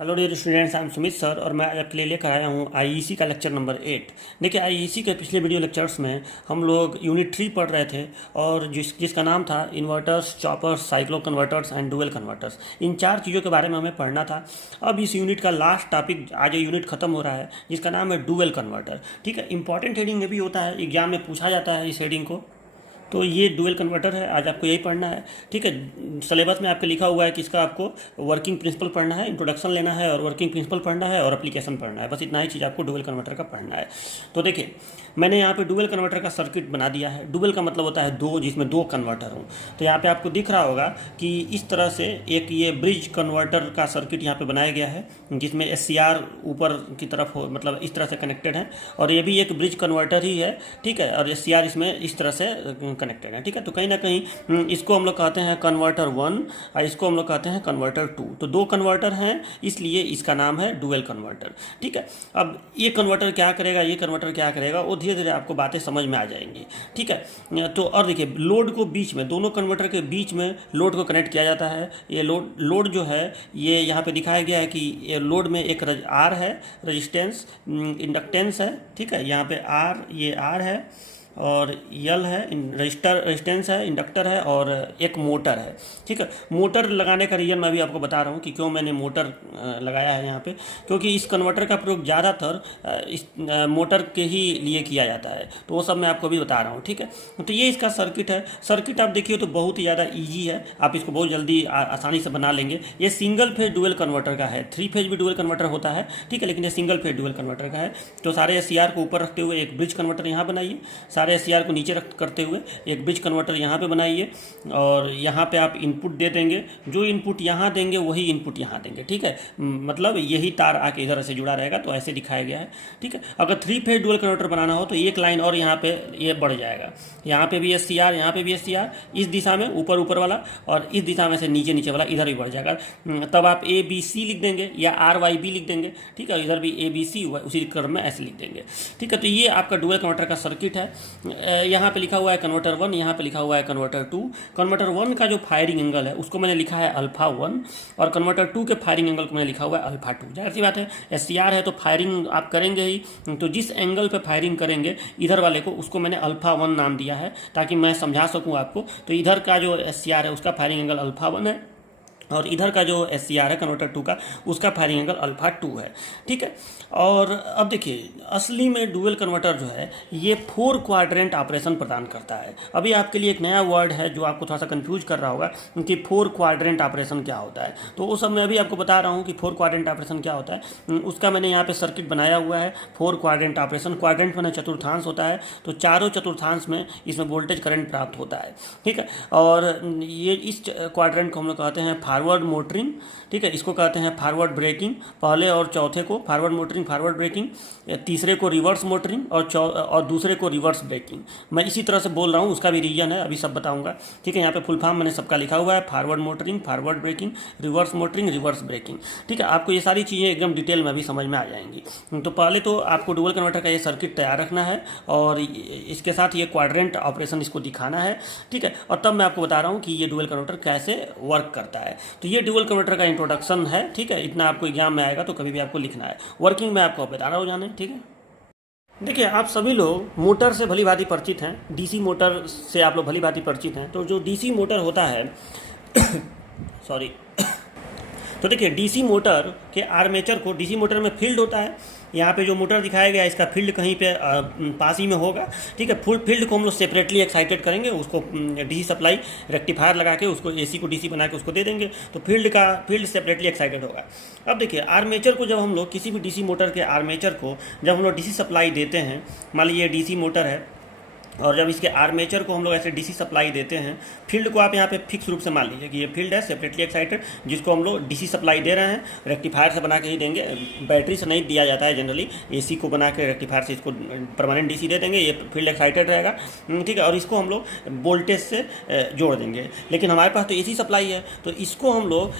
Hello dear students, I am Sumit sir और मैं आज आपके लिए लेकर आया हूँ आईईसी का लेक्चर नंबर 8। देखिए, आईईसी के पिछले वीडियो लेक्चर्स में हम लोग यूनिट 3 पढ़ रहे थे और जिसका नाम था inverters, choppers, cycloconverters and dual converters. इन चार चीज़ों के बारे में हमें पढ़ना था। अब इस यूनिट का लास्ट टॉपिक, आज ये यूनिट खत्म हो रहा है, जिसका नाम है डुअल कन्वर्टर। ठीक है, इंपॉर्टेंट हेडिंग में भी होता है, एग्जाम में पूछा जाता है इस हेडिंग को। तो ये डुअल कन्वर्टर है, आज आपको यही पढ़ना है। ठीक है, सिलेबस में आपके लिखा हुआ है कि इसका आपको वर्किंग प्रिंसिपल पढ़ना है, इंट्रोडक्शन लेना है और वर्किंग प्रिंसिपल पढ़ना है और एप्लीकेशन पढ़ना है। बस इतना ही चीज़ आपको डुअल कन्वर्टर का पढ़ना है। तो देखिए, मैंने यहाँ पे डुअल कन्वर्टर का सर्किट बना दिया है। डुअल का मतलब होता है दो, जिसमें दो कन्वर्टर हों। तो यहाँ पे आपको दिख रहा होगा कि इस तरह से एक ये ब्रिज कन्वर्टर का सर्किट यहाँ पे बनाया गया है, जिसमें एससीआर ऊपर की तरफ हो, मतलब इस तरह से कनेक्टेड है, और ये भी एक ब्रिज कन्वर्टर ही है। ठीक है, और एससीआर इसमें इस तरह से कनेक्टेड है। ठीक है, तो कहीं ना कहीं इसको हम लोग कहते हैं कन्वर्टर 1 और इसको हम लोग कहते हैं कन्वर्टर 2। तो दो कन्वर्टर हैं, इसलिए इसका नाम है डुअल कन्वर्टर। ठीक है, अब ये कन्वर्टर क्या करेगा, ये कन्वर्टर क्या करेगा, वो धीरे धीरे आपको बातें समझ में आ जाएंगी। ठीक है, तो और देखिए, लोड को बीच में, दोनों कन्वर्टर के बीच में लोड को कनेक्ट किया जाता है। ये लोड जो है, ये यहाँ पे दिखाया गया है कि ये लोड में एक आर है, रजिस्टेंस, इंडक्टेंस है। ठीक है, यहाँ पे आर, ये आर है और यल है, रेजिस्टेंस है, इंडक्टर है और एक मोटर है। ठीक है, मोटर लगाने का रीज़न मैं भी आपको बता रहा हूँ कि क्यों मैंने मोटर लगाया है यहाँ पे, क्योंकि इस कन्वर्टर का प्रयोग ज़्यादातर इस मोटर के ही लिए किया जाता है। तो वो सब मैं आपको भी बता रहा हूँ। ठीक है, तो ये इसका सर्किट है। सर्किट आप देखिए तो बहुत ही ज़्यादा ईजी है, आप इसको बहुत जल्दी आसानी से बना लेंगे। ये सिंगल फेज डुअल कन्वर्टर का है, 3 फेज भी डुअल कन्वर्टर होता है। ठीक है, लेकिन ये सिंगल फेज डुअल कन्वर्टर का है। तो सारे एससीआर को ऊपर रखते हुए एक ब्रिज कन्वर्टर यहाँ बनाइए, सारे एससीआर को नीचे रख करते हुए एक ब्रिज कन्वर्टर यहाँ पे बनाइए, और यहाँ पे आप इनपुट दे देंगे। जो इनपुट यहाँ देंगे वही इनपुट यहाँ देंगे। ठीक है, मतलब यही तार आके इधर से जुड़ा रहेगा, तो ऐसे दिखाया गया है। ठीक है, अगर 3 फेज डुअल कन्वर्टर बनाना हो तो एक लाइन और यहाँ पे ये बढ़ जाएगा, यहाँ पे भी एससीआर, यहाँ पे भी एससीआर, इस दिशा में ऊपर ऊपर वाला, और इस दिशा में से नीचे नीचे वाला इधर भी बढ़ जाएगा। तब आप ABC लिख देंगे या RYB लिख देंगे। ठीक है, इधर भी ABC उसी क्रम में ऐसे लिख देंगे। ठीक है, तो ये आपका डुअल कन्वर्टर का सर्किट है। यहाँ पे लिखा हुआ है कन्वर्टर 1, यहाँ पे लिखा हुआ है कन्वर्टर 2। कन्वर्टर 1 का जो फायरिंग एंगल है उसको मैंने लिखा है अल्फा 1, और कन्वर्टर 2 के फायरिंग एंगल को मैंने लिखा हुआ है अल्फा 2। जाहिर सी बात है, एससीआर है तो फायरिंग आप करेंगे ही, तो जिस एंगल पे फायरिंग करेंगे इधर वाले को, उसको मैंने अल्फा 1 नाम दिया है ताकि मैं समझा सकूँ आपको। तो इधर का जो एससीआर है उसका फायरिंग एंगल अल्फा 1 है, और इधर का जो एससीआर है कन्वर्टर 2 का, उसका फायरिंग एंगल अल्फा 2 है। ठीक है, और अब देखिए, असली में डुअल कन्वर्टर जो है ये 4 क्वाड्रेंट ऑपरेशन प्रदान करता है। अभी आपके लिए एक नया वर्ड है जो आपको थोड़ा सा कंफ्यूज कर रहा होगा कि 4 क्वाड्रेंट ऑपरेशन क्या होता है। तो वो सब मैं अभी आपको बता रहा हूँ कि 4 क्वाड्रेंट ऑपरेशन क्या होता है। उसका मैंने यहाँ पे सर्किट बनाया हुआ है। 4 क्वाड्रेंट ऑपरेशन, क्वाड्रेंट मैंने चतुर्थांश होता है, तो चारों चतुर्थांश में इसमें वोल्टेज करंट प्राप्त होता है। ठीक है, और ये इस क्वाड्रेंट को हम लोग कहते हैं फॉरवर्ड मोटरिंग। ठीक है, इसको कहते हैं फॉरवर्ड ब्रेकिंग, पहले और चौथे को फॉरवर्ड मोटरिंग, फॉरवर्ड ब्रेकिंग, तीसरे को रिवर्स मोटरिंग और दूसरे को रिवर्स ब्रेकिंग। मैं इसी तरह से बोल रहा हूँ, उसका भी रीजन है, अभी सब बताऊंगा। ठीक है, यहाँ पे फुल फॉर्म मैंने सबका लिखा हुआ है, forward motoring, forward braking, reverse motoring, reverse braking. ठीक है, आपको ये सारी चीज़ें एकदम डिटेल में अभी समझ में आ जाएंगी। तो पहले तो आपको डुअल कन्वर्टर का ये सर्किट तैयार रखना है और इसके साथ ये क्वाड्रेंट ऑपरेशन इसको दिखाना है। ठीक है, और तब मैं आपको बता रहा हूँ कि ये डुअल कन्वर्टर कैसे वर्क करता है। तो ये डुअल कन्वर्टर का इंट्रोडक्शन है। ठीक है, इतना आपको एग्जाम में आएगा तो कभी भी आपको लिखना है। वर्किंग में आपको बता रहा हूँ जाने। ठीक है, देखिए, आप सभी लोग मोटर से भली भांति परिचित हैं, डीसी मोटर से आप लोग भली भांति परिचित हैं। तो जो डीसी मोटर होता है सॉरी तो देखिए, डीसी मोटर के आर्मेचर को, डीसी मोटर में फील्ड होता है। यहाँ पे जो मोटर दिखाया गया है इसका फील्ड कहीं पे पास ही में होगा। ठीक है, फुल फील्ड को हम लोग सेपरेटली एक्साइटेड करेंगे, उसको डीसी सप्लाई रेक्टिफायर लगा के उसको एसी को डीसी बना के उसको दे देंगे, तो फील्ड सेपरेटली एक्साइटेड होगा। अब देखिए, आर्मेचर को जब हम लोग किसी भी डीसी मोटर के आर्मेचर को जब हम लोग डीसी सप्लाई देते हैं, मान लीजिए डीसी मोटर है और जब इसके आर्मेचर को हम लोग ऐसे डीसी सप्लाई देते हैं, फील्ड को आप यहाँ पे फिक्स रूप से मान लीजिए कि ये फील्ड है सेपरेटली एक्साइटेड, जिसको हम लोग डीसी सप्लाई दे रहे हैं, रेक्टिफायर से बना के ही देंगे। बैटरी से नहीं दिया जाता है जनरली, एसी को बना के रेक्टिफायर से इसको परमानेंट डीसी दे देंगे, ये फील्ड एक्साइटेड रहेगा। ठीक है, और इसको हम लोग वोल्टेज से जोड़ देंगे। लेकिन हमारे पास तो एसी सप्लाई है, तो इसको हम लोग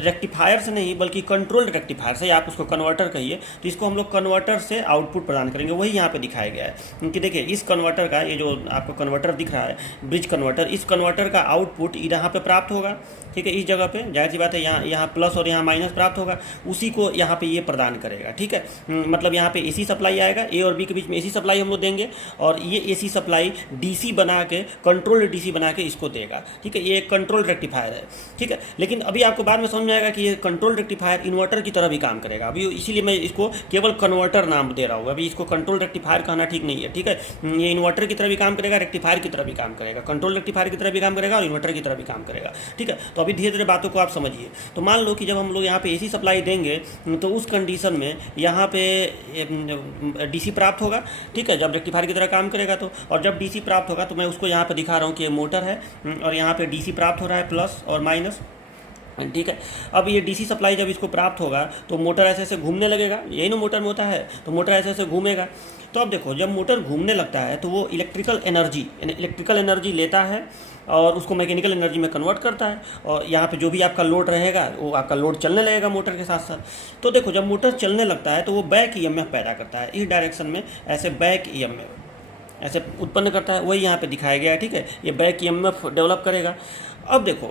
रेक्टिफायर से नहीं बल्कि कंट्रोल्ड रेक्टिफायर से, आप उसको कन्वर्टर कहिए, तो इसको हम लोग कन्वर्टर से आउटपुट प्रदान करेंगे। वही यहाँ पर दिखाया गया है कि देखिए, इस कन्वर्टर का का ये जो आपको कन्वर्टर दिख रहा है, ब्रिज कन्वर्टर, इस कन्वर्टर का आउटपुट यहाँ पे प्राप्त होगा, ठीक है, इस जगह पे जाहिर सी बात है यहाँ प्लस और यहाँ माइनस प्राप्त होगा, उसी को यहाँ पे ये प्रदान करेगा, ठीक है। मतलब यहाँ पे एसी सप्लाई आएगा, ए और बी के बीच में एसी सप्लाई हम लोग देंगे और ये एसी सप्लाई डीसी बना के, कंट्रोल्ड डीसी बना के इसको देगा, ठीक है। ये एक कंट्रोल रेक्टिफायर है, ठीक है। लेकिन अभी आपको बाद में समझ में आएगा कि ये कंट्रोल रेक्टिफायर इन्वर्टर की तरह भी काम करेगा। अभी इसीलिए मैं इसको केवल कन्वर्टर नाम दे रहा हूँ, अभी इसको कंट्रोल रेक्टिफायर कहना ठीक नहीं है, ठीक है। ये इन्वर्टर की तरह भी काम करेगा, रेक्टिफायर की तरह भी काम करेगा, कंट्रोल रेक्टिफायर की तरह भी काम करेगा और इन्वर्टर की तरह भी काम करेगा, ठीक है। तो अभी धीरे धीरे बातों को आप समझिए। तो मान लो कि जब हम लोग यहाँ पे एसी सप्लाई देंगे तो उस कंडीशन में यहाँ पे डीसी प्राप्त होगा, ठीक है, जब रेक्टिफायर की तरह काम करेगा तो। और जब डीसी प्राप्त होगा तो मैं उसको यहाँ पे दिखा रहा हूँ कि ये मोटर है और यहाँ पे डीसी प्राप्त हो रहा है, प्लस और माइनस, ठीक है। अब ये डीसी सप्लाई जब इसको प्राप्त होगा तो मोटर ऐसे ऐसे घूमने लगेगा, यही ना मोटर में होता है, तो मोटर ऐसे ऐसे घूमेगा। तो अब देखो, जब मोटर घूमने लगता है तो वो इलेक्ट्रिकल एनर्जी लेता है और उसको मैकेनिकल एनर्जी में कन्वर्ट करता है, और यहाँ पे जो भी आपका लोड रहेगा वो आपका लोड चलने लगेगा मोटर के साथ साथ। तो देखो, जब मोटर चलने लगता है तो वो बैक ईएमएफ पैदा करता है, इस डायरेक्शन में ऐसे बैक ईएमएफ ऐसे उत्पन्न करता है, वही यहाँ पे दिखाया गया है, ठीक है। ये बैक ईएमएफ डेवलप करेगा। अब देखो,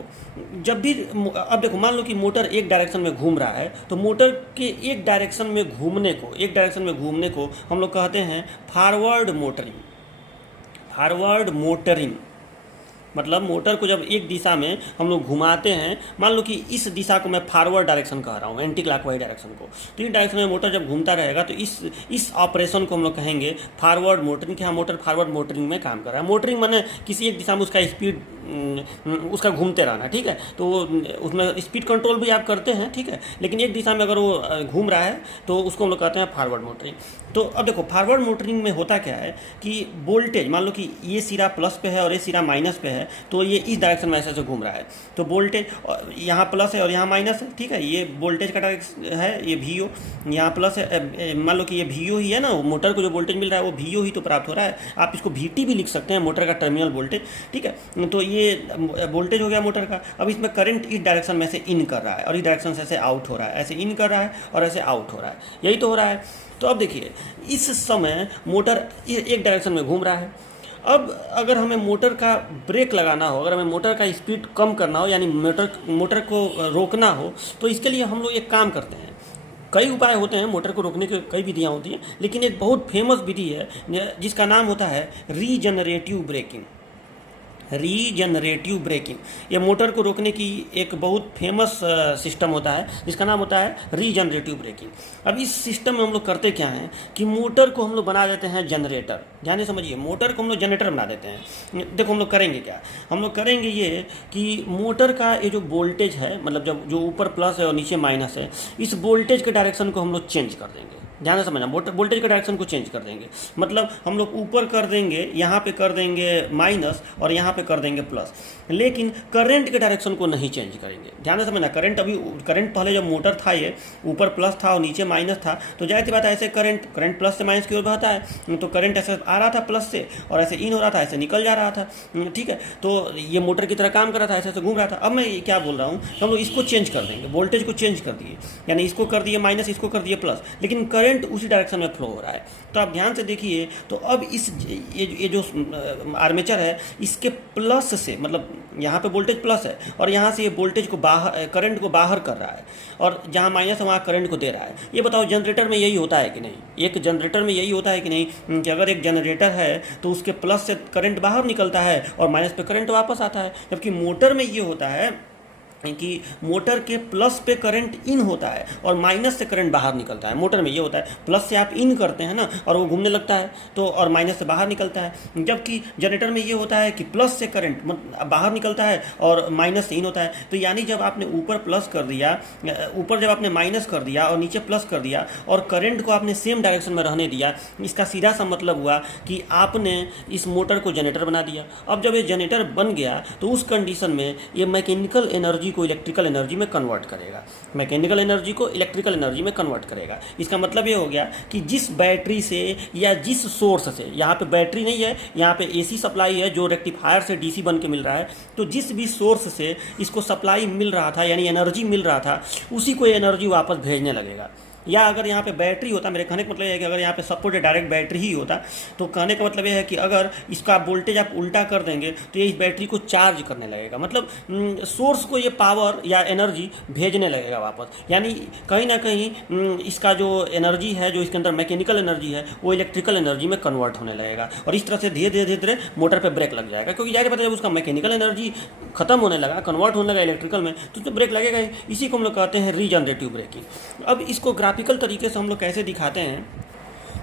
मान लो कि मोटर एक डायरेक्शन में घूम रहा है, तो मोटर के एक डायरेक्शन में घूमने को हम लोग कहते हैं फॉरवर्ड मोटरिंग। मतलब मोटर को जब एक दिशा में हम लोग घुमाते हैं, मान लो कि इस दिशा को मैं फॉरवर्ड डायरेक्शन कह रहा हूँ, एंटी क्लॉकवाइज डायरेक्शन को, तो इस डायरेक्शन में मोटर जब घूमता रहेगा तो इस ऑपरेशन को हम लोग कहेंगे फॉरवर्ड मोटरिंग, कि हाँ मोटर फॉरवर्ड मोटरिंग में काम कर रहा है। मोटरिंग माने किसी एक दिशा में उसका स्पीड उसका घूमते रहना, ठीक है। तो उसमें स्पीड कंट्रोल भी आप करते हैं, ठीक है, लेकिन एक दिशा में अगर वो घूम रहा है तो उसको हम लोग कहते हैं फॉरवर्ड मोटरिंग। तो अब देखो, फॉरवर्ड मोटरिंग में होता क्या है कि वोल्टेज, मान लो कि ये सिरा प्लस पे है और ये सिरा माइनस पे है, तो ये इस डायरेक्शन में ऐसे ऐसे घूम रहा है, तो वोल्टेज यहाँ प्लस है और यहाँ माइनस है, ठीक है। ये वोल्टेज का डायरेक्शन है, ये वीओ यहाँ प्लस है, मान लो कि ये वीओ ही है ना, मोटर को जो वोल्टेज मिल रहा है वो वीओ ही तो प्राप्त हो रहा है। आप इसको वीटी भी लिख सकते हैं, मोटर का टर्मिनल वोल्टेज, ठीक है। तो ये वोल्टेज हो गया मोटर का। अब इसमें करंट इस डायरेक्शन में से इन कर रहा है और इस डायरेक्शन से ऐसे आउट हो रहा है, ऐसे इन कर रहा है और ऐसे आउट हो रहा है, यही तो हो रहा है। तो अब देखिए, इस समय मोटर एक डायरेक्शन में घूम रहा है। अब अगर हमें मोटर का ब्रेक लगाना हो, अगर हमें मोटर का स्पीड कम करना हो, यानी मोटर को रोकना हो, तो इसके लिए हम लोग एक काम करते हैं। कई उपाय होते हैं मोटर को रोकने के, कई विधियाँ होती हैं, लेकिन एक बहुत फेमस विधि है जिसका नाम होता है रीजनरेटिव ब्रेकिंग। ये मोटर को रोकने की एक बहुत फेमस सिस्टम होता है जिसका नाम होता है रीजनरेटिव ब्रेकिंग। अब इस सिस्टम में हम लोग करते क्या हैं कि मोटर को हम लोग बना देते हैं जनरेटर। ध्यान से समझिए, मोटर को हम लोग जनरेटर बना देते हैं। देखो हम लोग करेंगे क्या, हम लोग करेंगे ये कि मोटर का ये जो वोल्टेज है, मतलब जब जो ऊपर प्लस है और नीचे माइनस है, इस वोल्टेज के डायरेक्शन को हम लोग चेंज कर देंगे। ध्यान से समझना, वोल्टेज के डायरेक्शन को चेंज कर देंगे। मतलब हम लोग ऊपर कर देंगे, यहाँ पे कर देंगे माइनस और यहाँ पे कर देंगे प्लस, लेकिन करंट के डायरेक्शन को नहीं चेंज करेंगे। ध्यान से समझना, करंट पहले जब मोटर था, ये ऊपर प्लस था और नीचे माइनस था, तो जाहिर सी बात है ऐसे करंट प्लस से माइनस की ओर बहता है, तो करंट ऐसे आ रहा था प्लस से और ऐसे इन हो रहा था, ऐसे निकल जा रहा था, ठीक है। तो ये मोटर की तरह काम कर रहा था, ऐसे ऐसे घूम रहा था। अब मैं क्या बोल रहा हूँ, तो हम लोग इसको चेंज कर देंगे, वोल्टेज को चेंज कर दिए, यानी इसको कर दिए माइनस, इसको कर दिए प्लस, लेकिन करंट उसी डायरेक्शन में फ्लो हो रहा है। तो आप ध्यान से देखिए, तो अब ये जो आर्मेचर है, इसके प्लस से, मतलब यहाँ पे वोल्टेज प्लस है और यहाँ से ये वोल्टेज को करंट को बाहर कर रहा है, और जहाँ माइनस है वहाँ करंट को दे रहा है। ये बताओ, जनरेटर में यही होता है कि नहीं? एक जनरेटर में यही होता है कि नहीं कि अगर एक जनरेटर है तो उसके प्लस से करंट बाहर निकलता है और माइनस पे करंट वापस आता है, जबकि मोटर में ये होता है कि मोटर के प्लस पे करंट इन होता है और माइनस से करंट बाहर निकलता है। मोटर में ये होता है, प्लस से आप इन करते हैं ना और वो घूमने लगता है, तो और माइनस से बाहर निकलता है। जबकि जनरेटर में ये होता है कि प्लस से करंट बाहर निकलता है और माइनस से इन होता है। तो यानी जब आपने ऊपर प्लस कर दिया, ऊपर जब आपने माइनस कर दिया और नीचे प्लस कर दिया और करंट को आपने सेम डायरेक्शन में रहने दिया, इसका सीधा सा मतलब हुआ कि आपने इस मोटर को जनरेटर बना दिया। अब जब ये जनरेटर बन गया तो उस कंडीशन में ये मैकेनिकल एनर्जी को इलेक्ट्रिकल एनर्जी में कन्वर्ट करेगा, मैकेनिकल एनर्जी को इलेक्ट्रिकल एनर्जी में कन्वर्ट करेगा। इसका मतलब ये हो गया कि जिस बैटरी से या जिस सोर्स से, यहाँ पे बैटरी नहीं है, यहाँ पे एसी सप्लाई है जो रेक्टिफायर से डीसी बन के मिल रहा है, तो जिस भी सोर्स से इसको सप्लाई मिल रहा था, यानी एनर्जी मिल रहा था, उसी को एनर्जी वापस भेजने लगेगा। या अगर यहाँ पे बैटरी होता, मेरे कहने का मतलब है कि अगर यहाँ पे सपोर्ट डायरेक्ट बैटरी ही होता, तो कहने का मतलब यह है कि अगर इसका वोल्टेज आप उल्टा कर देंगे तो ये इस बैटरी को चार्ज करने लगेगा, मतलब सोर्स को ये पावर या एनर्जी भेजने लगेगा वापस। यानी कहीं ना कहीं इसका जो एनर्जी है, जो इसके अंदर मैकेनिकल एनर्जी है, वो इलेक्ट्रिकल एनर्जी में कन्वर्ट होने लगेगा, और इस तरह से धीरे धीरे धीरे धीरे मोटर पे ब्रेक लग जाएगा। क्योंकि जाहिर बात है जब उसका मैकेनिकल एनर्जी खत्म होने लगा, कन्वर्ट होने लगा इलेक्ट्रिकल में, तो ब्रेक लगेगा ही। इसी को हम लोग कहते हैं रीजनरेटिव ब्रेकिंग। अब इसको ग्राफिकल तरीके से हम लोग कैसे दिखाते हैं,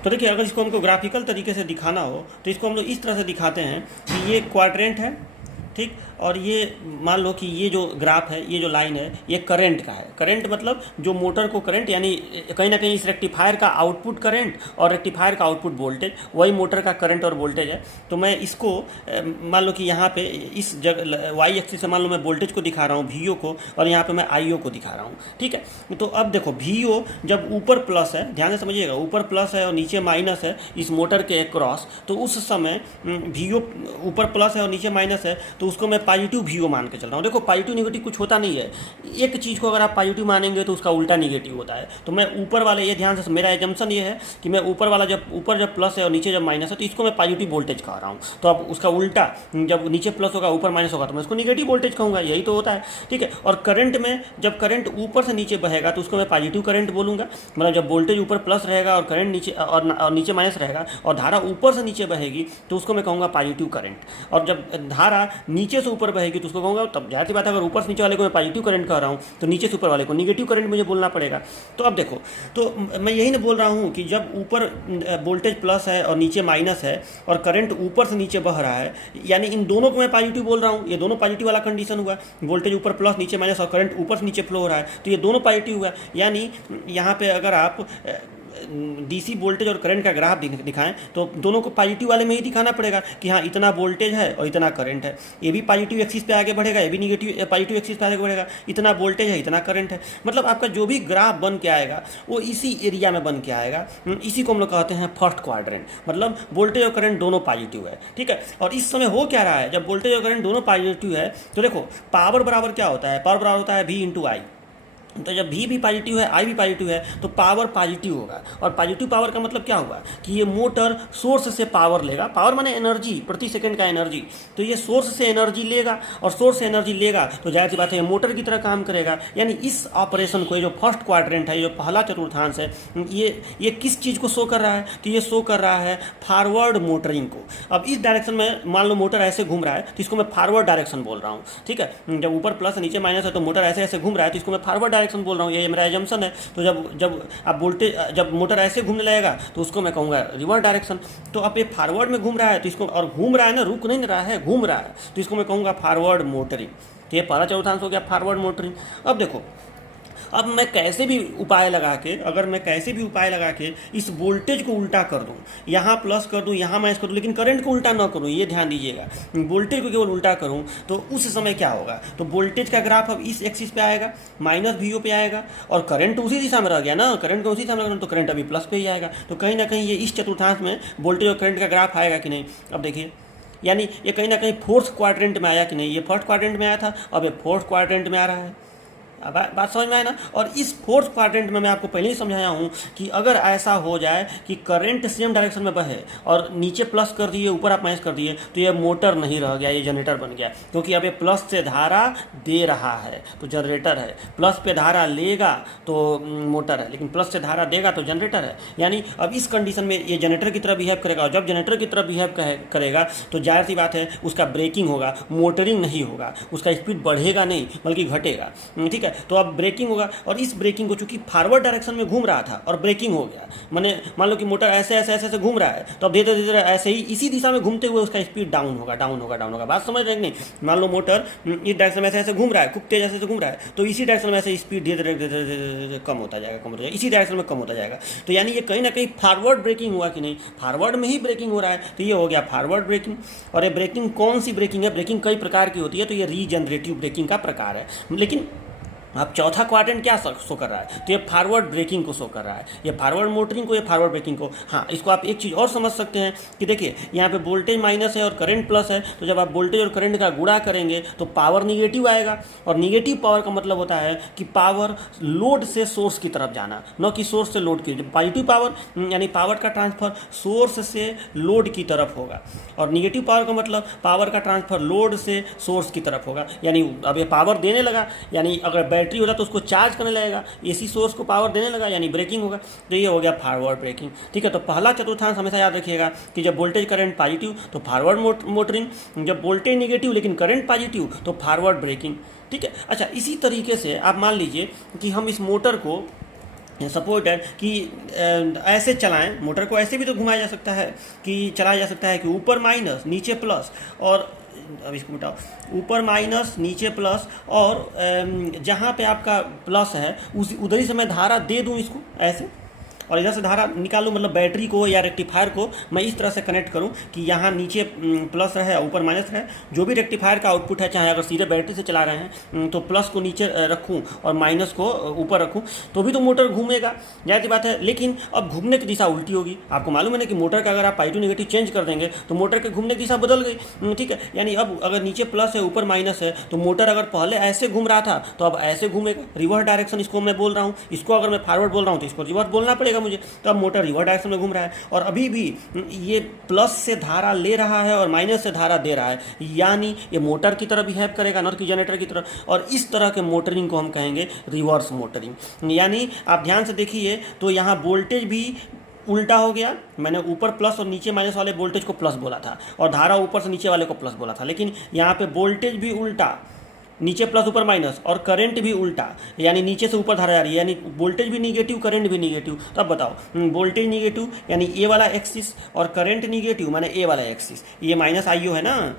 तो देखिए अगर इसको हमको ग्राफिकल तरीके से दिखाना हो तो इसको हम लोग इस तरह से दिखाते हैं कि ये क्वाड्रेंट है, ठीक, और ये मान लो कि ये जो ग्राफ है, ये जो लाइन है, ये करंट का है। करंट मतलब जो मोटर को करंट, यानी कहीं ना कहीं इस रेक्टिफायर का आउटपुट करंट और रेक्टिफायर का आउटपुट वोल्टेज, वही मोटर का करंट और वोल्टेज है। तो मैं इसको मान लो कि यहाँ पे इस जगह वाई एक्सिस से मान लो मैं वोल्टेज को दिखा रहा हूँ, वी ओ को, और यहाँ पे मैं आई ओ को दिखा रहा हूँ, ठीक है। तो अब देखो वी ओ जब ऊपर प्लस है, ध्यान से समझिएगा, ऊपर प्लस है और नीचे माइनस है इस मोटर के अक्रॉस, तो उस समय वी ओ ऊपर प्लस है और नीचे माइनस है, तो उसको मैं पॉजिटिव वी ओ मान के चल रहा हूँ। देखो पॉजिटिव निगेटिव कुछ होता नहीं है, एक चीज़ को अगर आप पॉजिटिव मानेंगे तो उसका उल्टा निगेटिव होता है। तो मैं ऊपर वाले, ये ध्यान से, मेरा एजम्पशन ये है कि मैं ऊपर वाला जब प्लस है और नीचे जब माइनस है तो इसको मैं पॉजिटिव वोल्टेज कह रहा हूँ। तो अब उसका उल्टा, जब नीचे प्लस होगा ऊपर माइनस होगा तो मैं उसको निगेटिव वोल्टेज कहूँगा, यही तो होता है, ठीक है। और करंट में जब करंट ऊपर से नीचे बहेगा तो उसको मैं पॉजिटिव करंट बोलूँगा, मतलब जब वोल्टेज ऊपर प्लस रहेगा और करंट नीचे और नीचे माइनस रहेगा और धारा ऊपर से नीचे बहेगी तो उसको मैं कहूँगा पॉजिटिव करंट। और जब धारा नीचे से ऊपर बहेगी तो उसको कहूँगा, तब जाहिर सी बात है अगर ऊपर से नीचे वाले को मैं पॉजिटिव करंट कह रहा हूँ तो नीचे से ऊपर वाले को निगेटिव करंट मुझे बोलना पड़ेगा। तो अब देखो, तो मैं यही ना बोल रहा हूँ कि जब ऊपर वोल्टेज प्लस है और नीचे माइनस है और करंट ऊपर से नीचे बह रहा है, यानी इन दोनों को मैं पॉजिटिव बोल रहा हूँ, ये दोनों पॉजिटिव वाला कंडीशन हुआ। वोल्टेज ऊपर प्लस नीचे माइनस और करंट ऊपर से नीचे फ्लो हो रहा है, तो ये दोनों पॉजिटिव हुआ। यानी यहाँ पे अगर आप डीसी वोल्टेज और करंट का ग्राफ दिखाएं तो दोनों को पॉजिटिव वाले में ही दिखाना पड़ेगा कि हाँ इतना वोल्टेज है और इतना करंट है। ये भी पॉजिटिव एक्सिस पे आगे बढ़ेगा, ये भी निगेटिव पॉजिटिव एक्सिस पे आगे बढ़ेगा, इतना वोल्टेज है इतना करंट है। मतलब आपका जो भी ग्राफ बन के आएगा वो इसी एरिया में बन के आएगा। इसी को हम लोग कहते हैं फर्स्ट क्वाड्रेंट, मतलब वोल्टेज और करंट दोनों पॉजिटिव है, ठीक है। और इस समय हो क्या रहा है, जब वोल्टेज और करंट दोनों पॉजिटिव है तो देखो पावर बराबर क्या होता है, पावर बराबर होता है V इंटू आई। तो जब भी पॉजिटिव है, आई भी पॉजिटिव है, तो पावर पॉजिटिव होगा। और पॉजिटिव पावर का मतलब क्या होगा कि ये मोटर सोर्स से पावर लेगा, पावर माने एनर्जी, प्रति सेकंड का एनर्जी। तो ये सोर्स से एनर्जी लेगा और सोर्स से एनर्जी लेगा तो जाहिर सी बात है ये मोटर की तरह काम करेगा। यानी इस ऑपरेशन को, ये जो फर्स्ट क्वाड्रेंट है, ये जो पहला चतुर्थांश है, ये किस चीज़ को शो कर रहा है, तो ये शो कर रहा है फॉरवर्ड मोटरिंग को। अब इस डायरेक्शन में मान लो मोटर ऐसे घूम रहा है तो इसको मैं फॉरवर्ड डायरेक्शन बोल रहा हूँ, ठीक है। जब ऊपर प्लस नीचे माइनस है तो मोटर ऐसे ऐसे घूम रहा है तो इसको मैं फॉरवर्ड डायरेक्शन बोल रहा हूँ, ये मेरा एजम्पशन है। तो जब आप वोल्टेज, जब मोटर ऐसे घूमने लगेगा तो उसको मैं कहूँगा रिवर्स डायरेक्शन। तो अब ये फॉरवर्ड में घूम रहा है तो इसको, और घूम रहा है ना, रुक नहीं रहा है, घूम रहा है, तो इसको मैं कहूँगा फॉरवर्ड मोटरिंग। तो ये पहला चौथांश हो गया फॉरवर्ड मोटरिंग। अब देखो, अब मैं कैसे भी उपाय लगा के, अगर मैं कैसे भी उपाय लगा के इस वोल्टेज को उल्टा कर दूं, यहाँ प्लस कर दूं, यहाँ माइनस कर दूं, लेकिन करंट को उल्टा ना करूं, ये ध्यान दीजिएगा। वोल्टेज को केवल उल्टा करूं तो उस समय क्या होगा, तो वोल्टेज का ग्राफ अब इस एक्सिस पे आएगा, माइनस वी ओ पे आएगा, और करंट उसी दिशा में रह गया ना, करंट को उसी दिशा में रखना, तो करंट अभी प्लस पे ही आएगा। तो कहीं ना कहीं ये इस चतुर्थांश में वोल्टेज और करंट का ग्राफ आएगा कि नहीं। अब देखिए, यानी ये कहीं ना कहीं फोर्थ क्वाड्रेंट में आया कि नहीं, ये फर्स्ट क्वाड्रेंट में आया था, अब ये फोर्थ क्वाड्रेंट में आ रहा है। अब बात समझ में आए ना। और इस फोर्थ क्वाड्रेंट में मैं आपको पहले ही समझाया हूँ कि अगर ऐसा हो जाए कि करंट सेम डायरेक्शन में बहे और नीचे प्लस कर दिए, ऊपर आप माइनस कर दिए, तो ये मोटर नहीं रह गया, ये जनरेटर बन गया। क्योंकि अब ये प्लस से धारा दे रहा है तो जनरेटर है, प्लस पे धारा लेगा तो मोटर है, लेकिन प्लस से धारा देगा तो जनरेटर है। यानी अब इस कंडीशन में ये जनरेटर की तरह बिहेव करेगा, और जब जनरेटर की तरह बिहेव करेगा तो जाहिर सी बात है उसका ब्रेकिंग होगा, मोटरिंग नहीं होगा, उसका स्पीड बढ़ेगा नहीं बल्कि घटेगा, ठीक है। तो अब ब्रेकिंग होगा, और इस ब्रेकिंग को चूंकि फॉरवर्ड डायरेक्शन में घूम रहा था और ब्रेकिंग हो गया, माने मान लो कि मोटर ऐसे ऐसे ऐसे ऐसे घूम रहा है, तो अब धीरे धीरे ऐसे ही इसी दिशा में घूमते हुए उसका स्पीड डाउन होगा, डाउन होगा, डाउन होगा। बात समझ रहे नहीं। मान लो मोटर इस डायरेक्शन में ऐसे ऐसे घूम रहा है, खूब तेज ऐसे घूम रहा है, तो इसी डायरेक्शन में ऐसे स्पीड धीरे धीरे कम होता जाएगा, कम होता जाएगा, इसी डायरेक्शन में कम होता जाएगा। तो यानी ये कहीं ना कहीं फॉरवर्ड ब्रेकिंग हुआ कि नहीं, फॉरवर्ड में ही ब्रेकिंग हो रहा है, तो ये हो गया फॉरवर्ड ब्रेकिंग। और ये ब्रेकिंग कौन सी ब्रेकिंग है, ब्रेकिंग कई प्रकार की होती है, तो ये रीजनरेटिव ब्रेकिंग का प्रकार है। लेकिन अब चौथा क्वाड्रेंट क्या शो कर रहा है, तो ये फॉरवर्ड ब्रेकिंग को शो कर रहा है, ये फॉरवर्ड मोटरिंग को, ये फॉरवर्ड ब्रेकिंग को। हाँ, इसको आप एक चीज़ और समझ सकते हैं कि देखिए यहाँ पे वोल्टेज माइनस है और करंट प्लस है, तो जब आप वोल्टेज और करंट का गुणा करेंगे तो पावर निगेटिव आएगा, और निगेटिव पावर का मतलब होता है कि पावर लोड से सोर्स की तरफ जाना, न कि सोर्स से लोड की। पॉजिटिव पावर यानी पावर का ट्रांसफर सोर्स से लोड की तरफ होगा, और निगेटिव पावर का मतलब पावर का ट्रांसफर लोड से सोर्स की तरफ होगा। यानी अब ये पावर देने लगा, यानी अगर बैटरी होता तो उसको चार्ज करने लगेगा, एसी सोर्स को पावर देने लगा यानी ब्रेकिंग होगा। तो ये हो गया फॉरवर्ड ब्रेकिंग। ठीक है, तो पहला चतुर्थांश हमेशा याद रखिएगा कि जब वोल्टेज करंट पॉजिटिव तो फॉरवर्ड मोटरिंग, जब वोल्टेज निगेटिव लेकिन करंट पॉजिटिव तो फॉरवर्ड ब्रेकिंग। ठीक है, अच्छा इसी तरीके से आप मान लीजिए कि हम इस मोटर को सपोर्ट है कि ऐसे चलाएं, मोटर को ऐसे भी तो घुमाया जा सकता है कि चलाया जा सकता है कि ऊपर माइनस नीचे प्लस, और अब इसको मिटाओ, ऊपर माइनस नीचे प्लस, और जहाँ पे आपका प्लस है उस उधर ही से मैं धारा दे दूँ इसको ऐसे, और इधर से धारा निकालूँ, मतलब बैटरी को या रेक्टिफायर को मैं इस तरह से कनेक्ट करूँ कि यहाँ नीचे प्लस रहे ऊपर माइनस रहे। जो भी रेक्टिफायर का आउटपुट है, चाहे अगर सीधे बैटरी से चला रहे हैं तो प्लस को नीचे रखूँ और माइनस को ऊपर रखूँ तो भी तो मोटर घूमेगा, जाहिर सी बात है। लेकिन अब घूमने की दिशा उल्टी होगी। आपको मालूम है ना कि मोटर का अगर आप पॉजिटिव नेगेटिव चेंज कर देंगे तो मोटर की घूमने की दिशा बदल गई। ठीक है, यानी अब अगर नीचे प्लस है ऊपर माइनस है तो मोटर अगर पहले ऐसे घूम रहा था तो अब ऐसे घूमेगा, रिवर्स डायरेक्शन इसको मैं बोल रहा हूँ। इसको अगर मैं फॉरवर्ड बोल रहा हूँ तो इसको रिवर्स बोलना पड़ेगा मुझे, तो अब मोटर रिवर्स डायरेक्शन में घूम रहा है, और अभी भी ये प्लस से धारा ले रहा है और माइनस से धारा दे रहा है, यानी ये मोटर की तरह बिहेव करेगा, न कि जनरेटर की तरह। और इस तरह के मोटरिंग को हम कहेंगे रिवर्स मोटरिंग। यानी आप ध्यान से देखिए तो यहाँ वोल्टेज भी उल्टा हो गया। मैंने ऊपर प्लस और नीचे माइनस वाले वोल्टेज को प्लस बोला था, और धारा ऊपर से नीचे वाले को प्लस बोला था, लेकिन यहाँ पे वोल्टेज भी उल्टा, नीचे प्लस ऊपर माइनस, और करंट भी उल्टा, यानी नीचे से ऊपर धारा जा रही है, यानी वोल्टेज भी निगेटिव करंट भी निगेटिव। तो अब बताओ, वोल्टेज निगेटिव यानी ए वाला एक्सिस, और करंट निगेटिव माने ए वाला एक्सिस। ये माइनस आई है ना,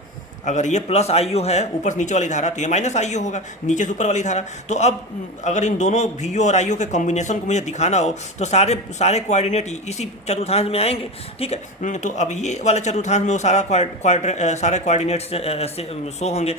अगर ये प्लस आई है ऊपर से नीचे वाली धारा तो ये माइनस आई होगा नीचे से ऊपर वाली धारा। तो अब अगर इन दोनों वी और आई के कॉम्बिनेशन को मुझे दिखाना हो तो सारे कोऑर्डिनेट इसी चतुर्थांश में आएंगे। ठीक है, तो अब ये वाला चतुर्थांश में वो सारे कोऑर्डिनेट्स शो होंगे।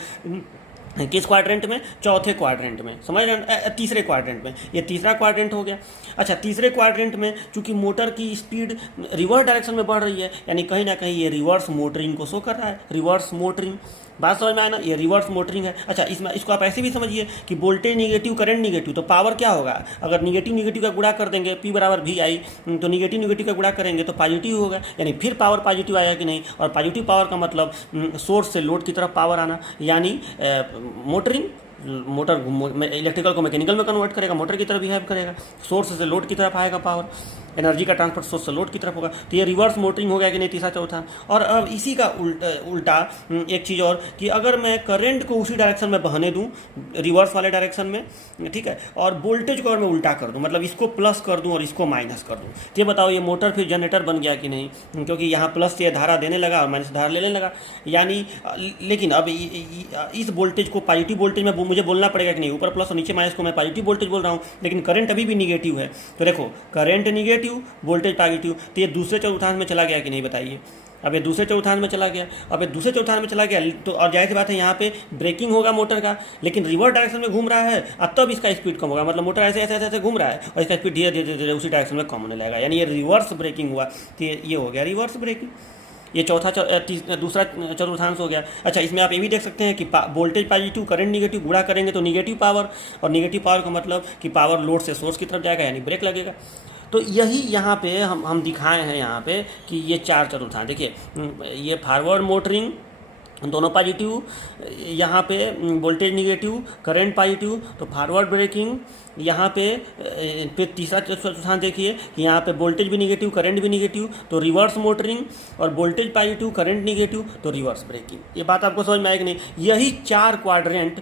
किस क्वाड्रेंट में? चौथे क्वाड्रेंट में, समझ रहे हैं, तीसरे क्वाड्रेंट में। ये तीसरा क्वाड्रेंट हो गया। अच्छा, तीसरे क्वाड्रेंट में चूंकि मोटर की स्पीड रिवर्स डायरेक्शन में बढ़ रही है, यानी कहीं ना कहीं ये रिवर्स मोटरिंग को शो कर रहा है। रिवर्स मोटरिंग, बात समझ में आया ना, ये रिवर्स मोटरिंग है। अच्छा, इसको आप ऐसे भी समझिए कि वोल्टेज निगेटिव करंट निगेटिव, तो पावर क्या होगा? अगर निगेटिव निगेटिव का गुणा कर देंगे P बराबर VI, तो निगेटिव निगेटिव का गुणा करेंगे तो पॉजिटिव होगा, यानी फिर पावर पॉजिटिव आएगा कि नहीं। और पॉजिटिव पावर का मतलब सोर्स से लोड की तरफ पावर आना, यानी मोटरिंग। मोटर इलेक्ट्रिकल को मैकेनिकल में कन्वर्ट करेगा, मोटर की तरफ बिहेव करेगा, सोर्स से लोड की तरफ आएगा पावर, एनर्जी का ट्रांसफर सोर्स से लोड की तरफ होगा। तो ये रिवर्स मोटरिंग हो गया कि नहीं, तीसरा चौथा। और अब इसी का उल्टा एक चीज़ और कि अगर मैं करंट को उसी डायरेक्शन में बहने दूं, रिवर्स वाले डायरेक्शन में, ठीक है, और वोल्टेज को अगर मैं उल्टा कर दूं, मतलब इसको प्लस कर दूं और इसको माइनस कर दूं, तो ये बताओ ये मोटर फिर जनरेटर बन गया कि नहीं? क्योंकि यहाँ प्लस से धारा देने लगा और माइनस धारा लेने लगा, यानी लेकिन अब इस वोल्टेज को पॉजिटिव वोल्टेज में मुझे बोलना पड़ेगा कि नहीं, ऊपर प्लस और नीचे माइनस को मैं पॉजिटिव वोल्टेज बोल रहा हूँ, लेकिन करंट अभी भी निगेटिव है। तो देखो, करंट निगेटिव, वोल्टेज पॉजिटिव, तो ये दूसरे चौथांश में चला गया कि नहीं, बताइए। अब ये दूसरे चौथांश में चला गया। अब ये दूसरे चौथांश में चला गया तो और जाहिर सी बात है यहाँ पे ब्रेकिंग होगा मोटर का, लेकिन रिवर्स डायरेक्शन में घूम रहा है, अब तब इसका स्पीड कम होगा, मतलब मोटर ऐसे ऐसे ऐसे घूम रहा है और इसका स्पीड धीरे धीरे धीरे उसी डायरेक्शन में कम होने लगेगा, यानी ये रिवर्स ब्रेकिंग हुआ। तो ये हो गया रिवर्स ब्रेकिंग। ये दूसरा चतुर्थांश हो गया। अच्छा, इसमें आप ये भी देख सकते हैं कि वोल्टेज पॉजिटिव करंट निगेटिव गुणा करेंगे तो निगेटिव पावर, और निगेटिव पावर का मतलब कि पावर लोड से सोर्स की तरफ जाएगा, यानी ब्रेक लगेगा। तो यही यहाँ पे हम दिखाए हैं यहाँ पे कि ये चार चतुर्थांश। देखिए, ये फॉरवर्ड मोटरिंग दोनों पॉजिटिव, यहाँ पे वोल्टेज निगेटिव करंट पॉजिटिव, तो फॉरवर्ड ब्रेकिंग। यहाँ पे फिर तीसरा चतुर्थांश देखिए कि यहाँ पे वोल्टेज भी निगेटिव करंट भी निगेटिव, तो रिवर्स मोटरिंग, और वोल्टेज पॉजिटिव करंट निगेटिव तो रिवर्स ब्रेकिंग। ये बात आपको समझ में आएगी नहीं? यही 4 क्वाड्रेंट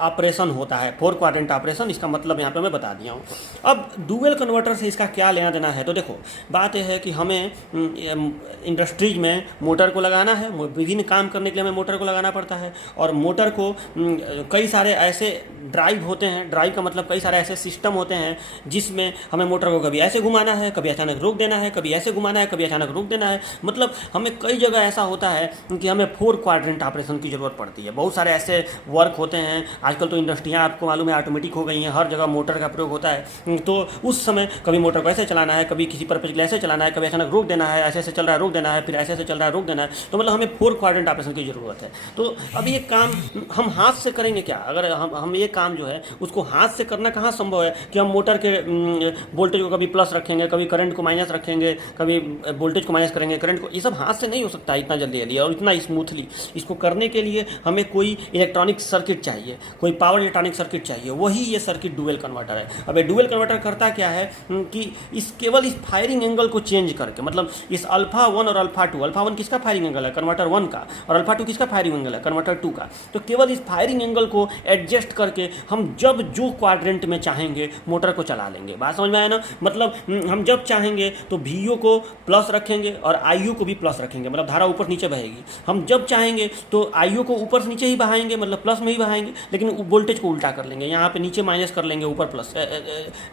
ऑपरेशन होता है, 4 क्वाड्रेंट ऑपरेशन, इसका मतलब यहाँ पे मैं बता दिया हूँ। अब डुअल कन्वर्टर से इसका क्या लेना देना है? तो देखो, बात यह है कि हमें इंडस्ट्रीज में मोटर को लगाना है, विभिन्न काम करने के लिए हमें मोटर को लगाना पड़ता है, और मोटर को कई सारे ऐसे ड्राइव होते हैं, ड्राइव का मतलब कई सारे सारे ऐसे सिस्टम होते हैं जिसमें हमें मोटर को कभी ऐसे घुमाना है, कभी अचानक रोक देना है, कभी ऐसे घुमाना है, कभी अचानक रोक देना है। मतलब हमें कई जगह ऐसा होता है कि हमें 4 क्वाड्रेंट ऑपरेशन की ज़रूरत पड़ती है। बहुत सारे ऐसे वर्क होते हैं, आजकल तो इंडस्ट्रियाँ आपको मालूम है ऑटोमेटिक हो गई हैं, हर जगह मोटर का प्रयोग होता है। तो उस समय कभी मोटर को ऐसे चलाना है, कभी किसी पर्पज के लिए ऐसे चलाना है, कभी अचानक रोक देना है, ऐसे ऐसे चल रहा है रोक देना है, फिर ऐसे ऐसे चल रहा है रोक देना है। तो मतलब हमें 4 क्वाड्रेंट ऑपरेशन की ज़रूरत है। तो अब ये काम हम हाथ से करेंगे क्या? अगर हम ये काम जो है उसको हाथ से करना कहाँ संभव है कि हम मोटर के वोल्टेज को कभी प्लस रखेंगे, कभी करंट को माइनस रखेंगे, कभी वोल्टेज को माइनस करेंगे, करंट को, ये सब हाथ से नहीं हो सकता इतना जल्दी और इतना स्मूथली। इसको करने के लिए हमें कोई इलेक्ट्रॉनिक सर्किट चाहिए, कोई पावर इलेक्ट्रॉनिक सर्किट चाहिए, वही ये सर्किट डुअल कन्वर्टर है। अब ये डुअल कन्वर्टर करता क्या है कि केवल इस फायरिंग एंगल को चेंज करके, मतलब इस अल्फा 1 और अल्फा 2, अल्फा 1 किसका फायरिंग एंगल है? कन्वर्टर 1 का। और अल्फा 2 किसका फायरिंग एंगल है? कन्वर्टर 2 का। तो केवल इस फायरिंग एंगल को एडजस्ट करके हम जब जो क्वाड्रेंट में चाहेंगे मोटर को चला लेंगे। बात समझ में आया ना? मतलब हम जब चाहेंगे तो VO को प्लस रखेंगे और IU को भी प्लस रखेंगे, मतलब धारा ऊपर नीचे बहेगी। हम जब चाहेंगे तो IU को ऊपर से नीचे ही बहाएंगे, मतलब प्लस में ही बहाएंगे, लेकिन वोल्टेज को उल्टा कर लेंगे। यहाँ पे नीचे माइनस कर लेंगे, ऊपर प्लस,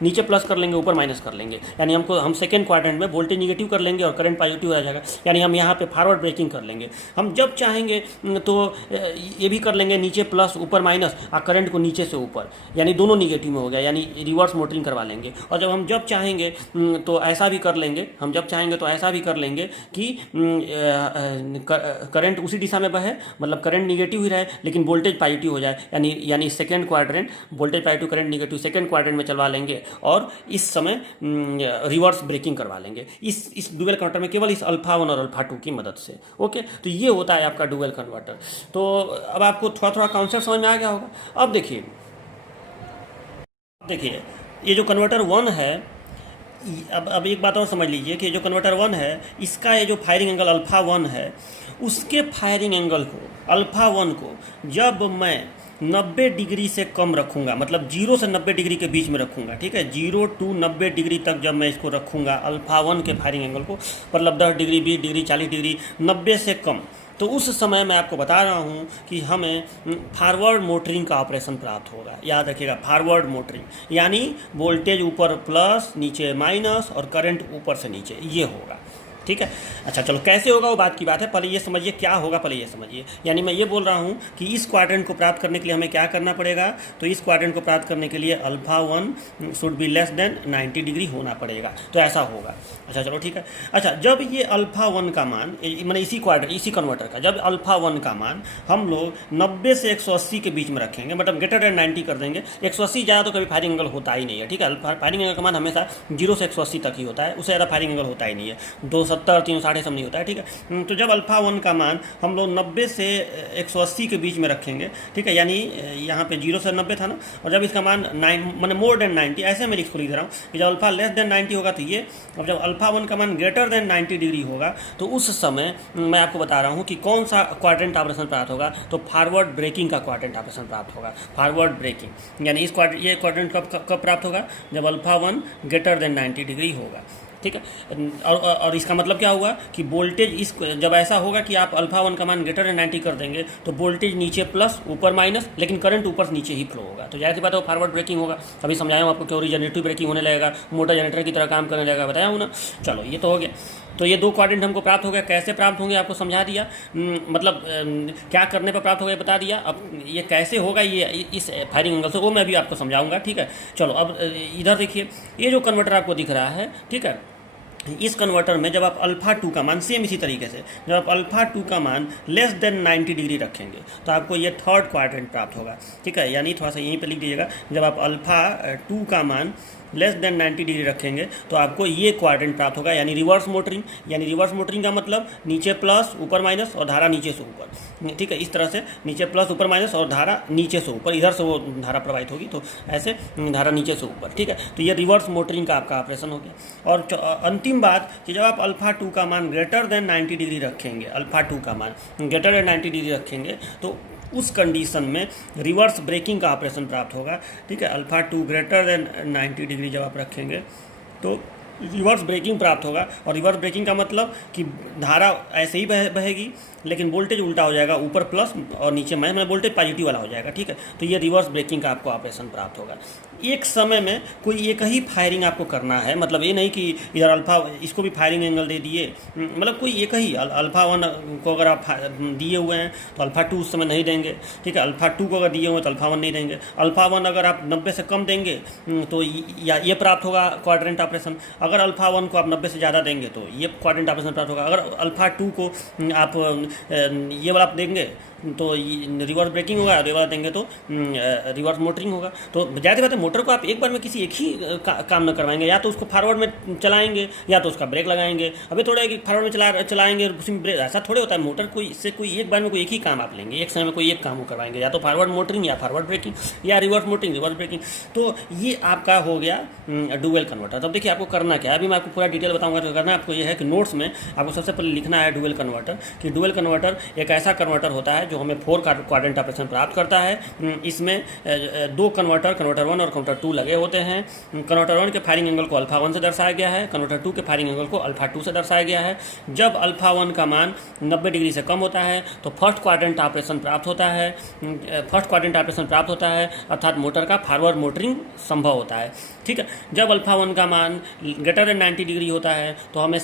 नीचे प्लस कर लेंगे, ऊपर माइनस कर लेंगे। यानी हम सेकेंड क्वाड्रेंट में वोल्टेज निगेटिव कर लेंगे और करंट पॉजिटिव आ जाएगा। यानी हम यहाँ पे फॉरवर्ड ब्रेकिंग कर लेंगे। हम जब चाहेंगे तो ये भी कर लेंगे, नीचे प्लस ऊपर माइनस, और करंट को नीचे से ऊपर, यानी दोनों निगेटिव में हो गया, यानी रिवर्स मोटरिंग करवा लेंगे। और जब हम जब चाहेंगे तो ऐसा भी कर लेंगे, हम जब चाहेंगे तो ऐसा भी कर लेंगे कि करंट उसी दिशा में बहे, मतलब करंट निगेटिव ही रहे लेकिन वोल्टेज पॉजिटिव हो जाए, यानी second quadrant voltage positive current negative second quadrant में चलवा लेंगे और इस समय रिवर्स ब्रेकिंग करवा लेंगे इस डुअल कन्वर्टर में, केवल इस अल्फा 1 और अल्फा 2 की मदद से। ओके, तो ये होता है आपका डुअल कन्वर्टर। तो अब आपको थोड़ा थोड़ा कॉन्सेप्ट समझ में आ गया होगा। अब देखिए ये जो कन्वर्टर 1 है, अब एक बात और समझ लीजिए कि जो कन्वर्टर 1 है इसका ये जो फायरिंग एंगल अल्फा 1 है, उसके फायरिंग एंगल को अल्फा 1 को जब मैं 90 डिग्री से कम रखूँगा, मतलब 0 से 90 डिग्री के बीच में रखूँगा, ठीक है, 0 to 90 डिग्री तक जब मैं इसको रखूँगा अल्फा 1 के फायरिंग एंगल को, मतलब 10 डिग्री 20 डिग्री 40 डिग्री 90 से कम, तो उस समय मैं आपको बता रहा हूँ कि हमें फॉरवर्ड मोटरिंग का ऑपरेशन प्राप्त होगा। याद रखिएगा, फॉरवर्ड मोटरिंग, यानी वोल्टेज ऊपर प्लस नीचे माइनस और करंट ऊपर से नीचे, ये होगा। ठीक है, अच्छा चलो कैसे होगा वो बात की बात है, पहले ये समझिए क्या होगा, पहले ये समझिए। यानी मैं ये बोल रहा हूँ कि इस क्वाड्रेंट को प्राप्त करने के लिए हमें क्या करना पड़ेगा, तो इस क्वाड्रेंट को प्राप्त करने के लिए alpha 1 should be less than 90 degree होना पड़ेगा, तो ऐसा होगा। अच्छा चलो ठीक है। अच्छा, जब ये अल्फा 1 का मान, मैंने इसी कन्वर्टर का, जब अल्फा 1 का मान हम लोग 90 से 180 के बीच में रखेंगे, मतलब ग्रेटर देन 90 कर देंगे। 180 ज़्यादा तो कभी फायरिंग एंगल होता ही नहीं है, ठीक है। फायरिंग एंगल का मान हमेशा 0 से 180 तक ही होता है, उससे ज़्यादा फायरिंग एंगल होता ही नहीं है, 270 360 सब नहीं होता है, ठीक है। तो जब अल्फा 1 का मान हम लोग 90 से 180 के बीच में रखेंगे, ठीक है, यानी यहाँ पे 0 से 90 था ना, और जब इसका मान 9 मैंने मोर देन 90, ऐसे मैं लिख रहा हूँ कि जब अल्फा लेस देन 90 होगा तो ये, और जब अल्फा 1 का मान ग्रेटर देन 90 डिग्री होगा तो उस समय मैं आपको बता रहा हूँ कि कौन सा क्वाड्रेंट ऑपरेशन प्राप्त होगा, तो फॉरवर्ड ब्रेकिंग का क्वाड्रेंट ऑपरेशन प्राप्त होगा। फॉरवर्ड ब्रेकिंग यानी ये क्वाड्रेंट कब प्राप्त होगा, जब अल्फा 1 ग्रेटर देन 90 डिग्री होगा, ठीक है। और इसका मतलब क्या हुआ कि वोल्टेज जब ऐसा होगा कि आप अल्फा 1 का मान ग्रेटर देन 90 कर देंगे तो वोल्टेज नीचे प्लस ऊपर माइनस, लेकिन करंट ऊपर से नीचे ही फ्लो होगा, तो जाहिर सी बात है वो फॉरवर्ड ब्रेकिंग होगा। अभी समझाया हूँ आपको क्यों रिजनरेटिव ब्रेकिंग होने लगेगा, मोटर जनरेटर की तरह काम करने लगेगा, बताया हूँ ना। चलो ये तो हो गया। तो ये 2 क्वाड्रेंट हमको प्राप्त हो गया, कैसे प्राप्त होंगे आपको समझा दिया, मतलब क्या करने पर प्राप्त होगा बता दिया। अब ये कैसे होगा ये इस फायरिंग एंगल से, वो मैं भी आपको समझाऊंगा, ठीक है। चलो अब इधर देखिए, ये जो कन्वर्टर आपको दिख रहा है, ठीक है, इस कन्वर्टर में जब आप अल्फा 2 का मान, सेम इसी तरीके से जब आप अल्फा 2 का मान लेस देन 90 डिग्री रखेंगे तो आपको ये थर्ड क्वाड्रेंट प्राप्त होगा, ठीक है। यानी थोड़ा सा यहीं पे लिख दीजिएगा, जब आप अल्फा 2 का मान लेस देन 90 डिग्री रखेंगे तो आपको ये क्वाड्रेंट प्राप्त होगा, यानी रिवर्स मोटरिंग। यानी रिवर्स मोटरिंग का मतलब नीचे प्लस ऊपर माइनस और धारा नीचे से ऊपर, ठीक है, इस तरह से नीचे प्लस ऊपर माइनस और धारा नीचे से ऊपर, इधर से वो धारा प्रवाहित होगी तो ऐसे धारा नीचे से ऊपर, ठीक है। तो ये रिवर्स मोटरिंग का आपका ऑपरेशन हो गया। और अंतिम बात कि जब आप अल्फा 2 का मान ग्रेटर देन 90 डिग्री रखेंगे, अल्फा 2 का मान ग्रेटर देन 90 डिग्री रखेंगे तो उस कंडीशन में रिवर्स ब्रेकिंग का ऑपरेशन प्राप्त होगा, ठीक है। अल्फा 2 ग्रेटर देन 90 डिग्री जब आप रखेंगे तो रिवर्स ब्रेकिंग प्राप्त होगा। और रिवर्स ब्रेकिंग का मतलब कि धारा ऐसे ही बहेगी, लेकिन वोल्टेज उल्टा हो जाएगा, ऊपर प्लस और नीचे माइनस, मतलब वोल्टेज पॉजिटिव वाला हो जाएगा। ठीक है, तो ये रिवर्स ब्रेकिंग का आपको ऑपरेशन प्राप्त होगा। एक समय में कोई एक ही फायरिंग आपको करना है, मतलब ये नहीं कि इधर अल्फा इसको भी फायरिंग एंगल दे दिए, मतलब कोई एक ही अल्फा 1 को अगर आप दिए हुए हैं तो अल्फा 2 उस समय नहीं देंगे। ठीक है, अल्फा 2 को अगर दिए हुए हैं तो अल्फा 1 नहीं देंगे। अल्फा 1 अगर आप 90 से कम देंगे तो ये प्राप्त होगा क्वाड्रेंट ऑपरेशन। अगर अल्फा 1 को आप 90 से ज़्यादा देंगे तो ये क्वाड्रेंट ऑपरेशन प्राप्त होगा। अगर अल्फा 2 को आप ये वाला आप देंगे तो रिवर्स ब्रेकिंग होगा, और ये वाला देंगे तो रिवर्स मोटरिंग होगा। तो ज़्यादा बात है, मोटर को आप एक बार में किसी एक ही काम न करवाएंगे, या तो उसको फॉरवर्ड में चलाएंगे या तो उसका ब्रेक लगाएंगे। अभी थोड़ा है कि फॉरवर्ड में चलाएंगे उसमें ब्रेक, ऐसा थोड़े होता है। मोटर कोई इससे कोई एक बार में कोई एक ही काम आप लेंगे, एक समय में कोई एक काम करवाएंगे, या तो फॉरवर्ड मोटरिंग या फॉरवर्ड ब्रेकिंग या रिवर्स मोटरिंग रिवर्स ब्रेकिंग। तो ये आपका हो गया डुअल कन्वर्टर। तब देखिए आपको करना क्या है, अभी मैं आपको पूरा डिटेल बताऊंगा। तो करना आपको ये है कि नोट्स में आपको सबसे पहले लिखना है डुअल कन्वर्टर, कि डुअल कन्वर्टर एक ऐसा कन्वर्टर होता है जो हमें 4 क्वाड्रेंट ऑपरेशन प्राप्त करता है। इसमें 2 कन्वर्टर 1 और कन्वर्टर 2 लगे होते हैं। कन्वर्टर 1 के फायरिंग एंगल को अल्फा 1 से दर्शाया गया है, कन्वर्टर 2 के फायरिंग एंगल को अल्फा 2 से दर्शाया गया है। जब अल्फा 1 का मान 90 डिग्री से कम होता है तो फर्स्ट क्वाड्रेंट ऑपरेशन प्राप्त होता है। फर्स्ट क्वाड्रेंट ऑपरेशन प्राप्त होता है अर्थात मोटर का फॉरवर्ड मोटरिंग संभव होता है। ठीक है, जब अल्फा 1 का मान ग्रेटर देन 90 डिग्री होता है तो हमें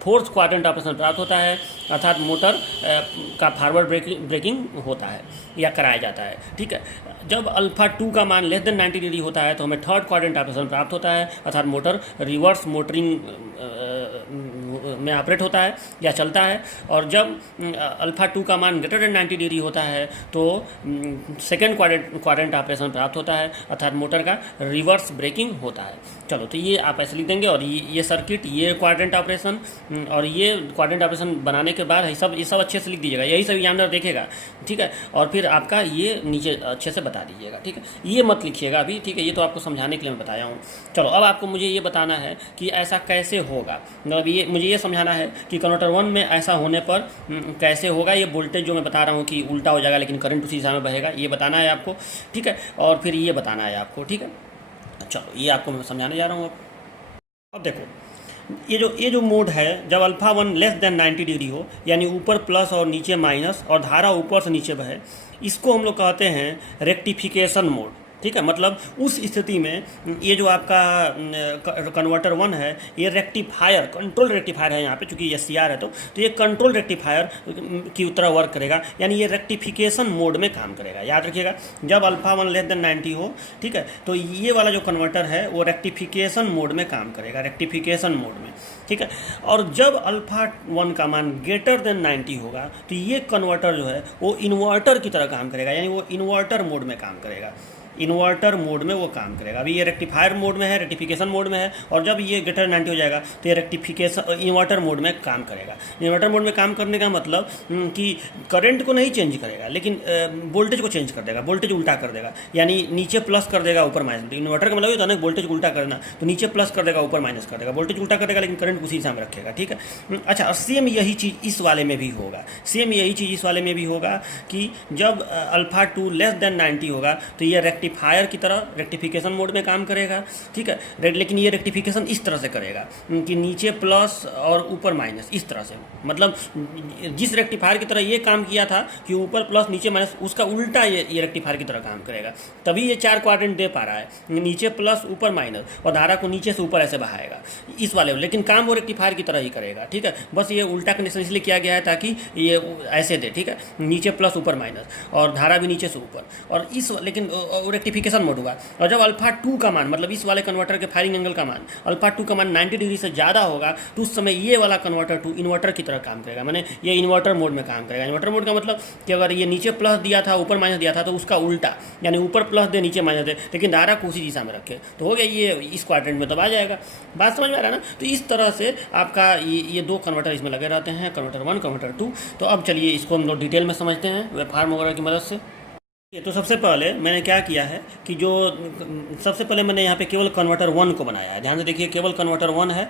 फोर्थ क्वाड्रेंट ऑपरेशन प्राप्त होता है, अर्थात मोटर का फॉरवर्ड ब्रेकिंग होता है या कराया जाता है। ठीक है, जब अल्फा 2 का मान लेस देन 90 डिग्री होता है तो हमें थर्ड क्वाड्रेंट ऑपरेशन प्राप्त होता है, अर्थात मोटर रिवर्स मोटरिंग में ऑपरेट होता है या चलता है। और जब अल्फा 2 का मान ग्रेटर देन 90 डिग्री होता है तो सेकेंड क्वाड्रेंट ऑपरेशन प्राप्त होता है, अर्थात मोटर का रिवर्स ब्रेकिंग होता है। चलो, तो ये आप ऐसे लिख देंगे। और ये सर्किट, ये क्वाड्रेंट ऑपरेशन और ये क्वाड्रेंट ऑपरेशन बनाने के बाद ये सब अच्छे से लिख दीजिएगा, यही सब एग्जामिनर देखेगा। ठीक है, और फिर आपका ये नीचे अच्छे से बता दीजिएगा। ठीक है, ये मत लिखिएगा अभी। ठीक है, ये तो आपको समझाने के लिए मैं बताया हूँ। चलो, अब आपको मुझे ये बताना है कि ऐसा कैसे होगा। मतलब ये मुझे ये समझाना है कि कन्वर्टर 1 में ऐसा होने पर कैसे होगा। ये वोल्टेज जो मैं बता रहा हूँ कि उल्टा हो जाएगा लेकिन करंट उसी दिशा में बहेगा, ये बताना है आपको। ठीक है, और फिर ये बताना है आपको। ठीक है, चलो, ये आपको मैं समझाने जा रहा हूँ। अब देखो, ये जो मोड है, जब अल्फा 1 लेस देन 90 डिग्री हो, यानी ऊपर प्लस और नीचे माइनस और धारा ऊपर से नीचे बहे, इसको हम लोग कहते हैं रेक्टिफिकेशन मोड। ठीक है, मतलब उस स्थिति में ये जो आपका कन्वर्टर 1 है, ये रेक्टिफायर, कंट्रोल रेक्टिफायर है यहाँ पे, चूंकि ये CR है तो ये कंट्रोल रेक्टिफायर की तरह वर्क करेगा, यानी ये रेक्टिफिकेशन मोड में काम करेगा। याद रखिएगा, जब अल्फा 1 लेस देन 90 हो, ठीक है, तो ये वाला जो कन्वर्टर है वो रेक्टिफिकेशन मोड में काम करेगा, रेक्टिफिकेशन मोड में। ठीक है, और जब अल्फा 1 का मान ग्रेटर देन 90 होगा तो ये कन्वर्टर जो है वो इन्वर्टर की तरह काम करेगा, यानी वो इन्वर्टर मोड में काम करेगा, इन्वर्टर मोड में वो काम करेगा। अभी ये रेक्टिफायर मोड में है, रेक्टिफिकेशन मोड में है, और जब ये ग्रेटर 90 हो जाएगा तो ये रेक्टिफिकेशन इन्वर्टर मोड में काम करेगा। इन्वर्टर मोड में काम करने का मतलब कि करंट को नहीं चेंज करेगा लेकिन वोल्टेज को चेंज कर देगा, वोल्टेज उल्टा कर देगा, यानी नीचे प्लस कर देगा ऊपर माइनस। इन्वर्टर का मतलब ये था ना, वोल्टेज उल्टा करना, तो नीचे प्लस कर देगा ऊपर माइनस कर देगा, वोल्टेज उल्टा कर देगा लेकिन करंट उसी दिशा में रखेगा। ठीक है, अच्छा, और सेम यही चीज़ इस वाले में भी होगा, सेम यही चीज़ इस वाले में भी होगा कि जब अल्फा 2 लेस देन 90 होगा तो ये रेक्टिफायर की तरह रेक्टिफिकेशन मोड में काम करेगा। ठीक है, लेकिन ये रेक्टिफिकेशन इस तरह से करेगा कि नीचे प्लस और ऊपर माइनस, इस तरह से। मतलब जिस रेक्टिफायर की तरह ये काम किया था कि ऊपर प्लस नीचे माइनस, उसका उल्टा ये रेक्टिफायर की तरह काम करेगा। तभी ये 4 क्वाड्रेंट दे पा रहा है, नीचे प्लस ऊपर माइनस, और धारा को नीचे से ऊपर ऐसे बहाएगा इस वाले, लेकिन काम वो रेक्टिफायर की तरह ही करेगा। ठीक है, बस ये उल्टा कनेक्शन इसलिए किया गया है ताकि ये ऐसे दे। ठीक है, नीचे प्लस ऊपर माइनस और धारा भी नीचे से ऊपर, और इस लेकिन रेक्टिफिकेशन मोड हुआ। और जब अल्फा 2 का मान, मतलब इस वाले कन्वर्टर के फायरिंग एंगल का मान, अल्फा 2 का मान 90 डिग्री से ज़्यादा होगा तो उस समय ये वाला कन्वर्टर 2 इन्वर्टर की तरह काम करेगा, माने ये इन्वर्टर मोड में काम करेगा। इन्वर्टर मोड का मतलब कि अगर ये नीचे प्लस दिया था ऊपर माइनस दिया था तो उसका उल्टा, यानी ऊपर प्लस दे नीचे माइनस दे, लेकिन धारा को उसी दिशा में रखे, तो हो गया ये इस क्वाड्रेंट में दबा जाएगा। बात समझ में आ रहा है ना? तो इस तरह से आपका ये 2 कन्वर्टर इसमें लगे रहते हैं, कन्वर्टर 1 कन्वर्टर 2। तो अब चलिए इसको हम लोग डिटेल में समझते हैं वेब फॉर्म वगैरह की मदद से। ये तो सबसे पहले मैंने क्या किया है कि जो सबसे पहले मैंने यहाँ पे केवल कन्वर्टर वन को बनाया है। ध्यान से देखिए, केवल कन्वर्टर वन है।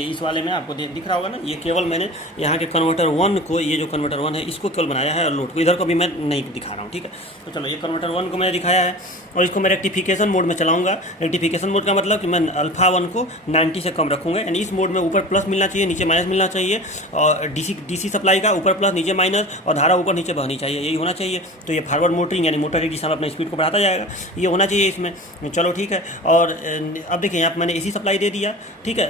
इस वाले में आपको दिख रहा होगा ना, ये केवल मैंने यहाँ के कन्वर्टर वन को, ये जो कन्वर्टर वन है इसको केवल बनाया है, और लोड को इधर को भी मैं नहीं दिखा रहा हूँ। ठीक है, तो चलो ये कन्वर्टर वन को मैंने दिखाया है और इसको मैं रेक्टिफिकेशन मोड में चलाऊँगा। रेक्टिफिकेशन मोड का मतलब कि मैं अल्फा वन को 90 से कम रखूँगा, यानी इस मोड में ऊपर प्लस मिलना चाहिए, नीचे माइनस मिलना चाहिए, और डीसी सप्लाई का ऊपर प्लस नीचे माइनस, और धारा ऊपर नीचे बहनी चाहिए, यही होना चाहिए। तो ये फॉरवर्ड मोटरिंग यानी मोटर की दिशा में अपना स्पीड को बढ़ाता जाएगा, ये होना चाहिए इसमें। चलो ठीक है, और अब देखिए यहाँ पर मैंने एसी सप्लाई दे दिया। ठीक है,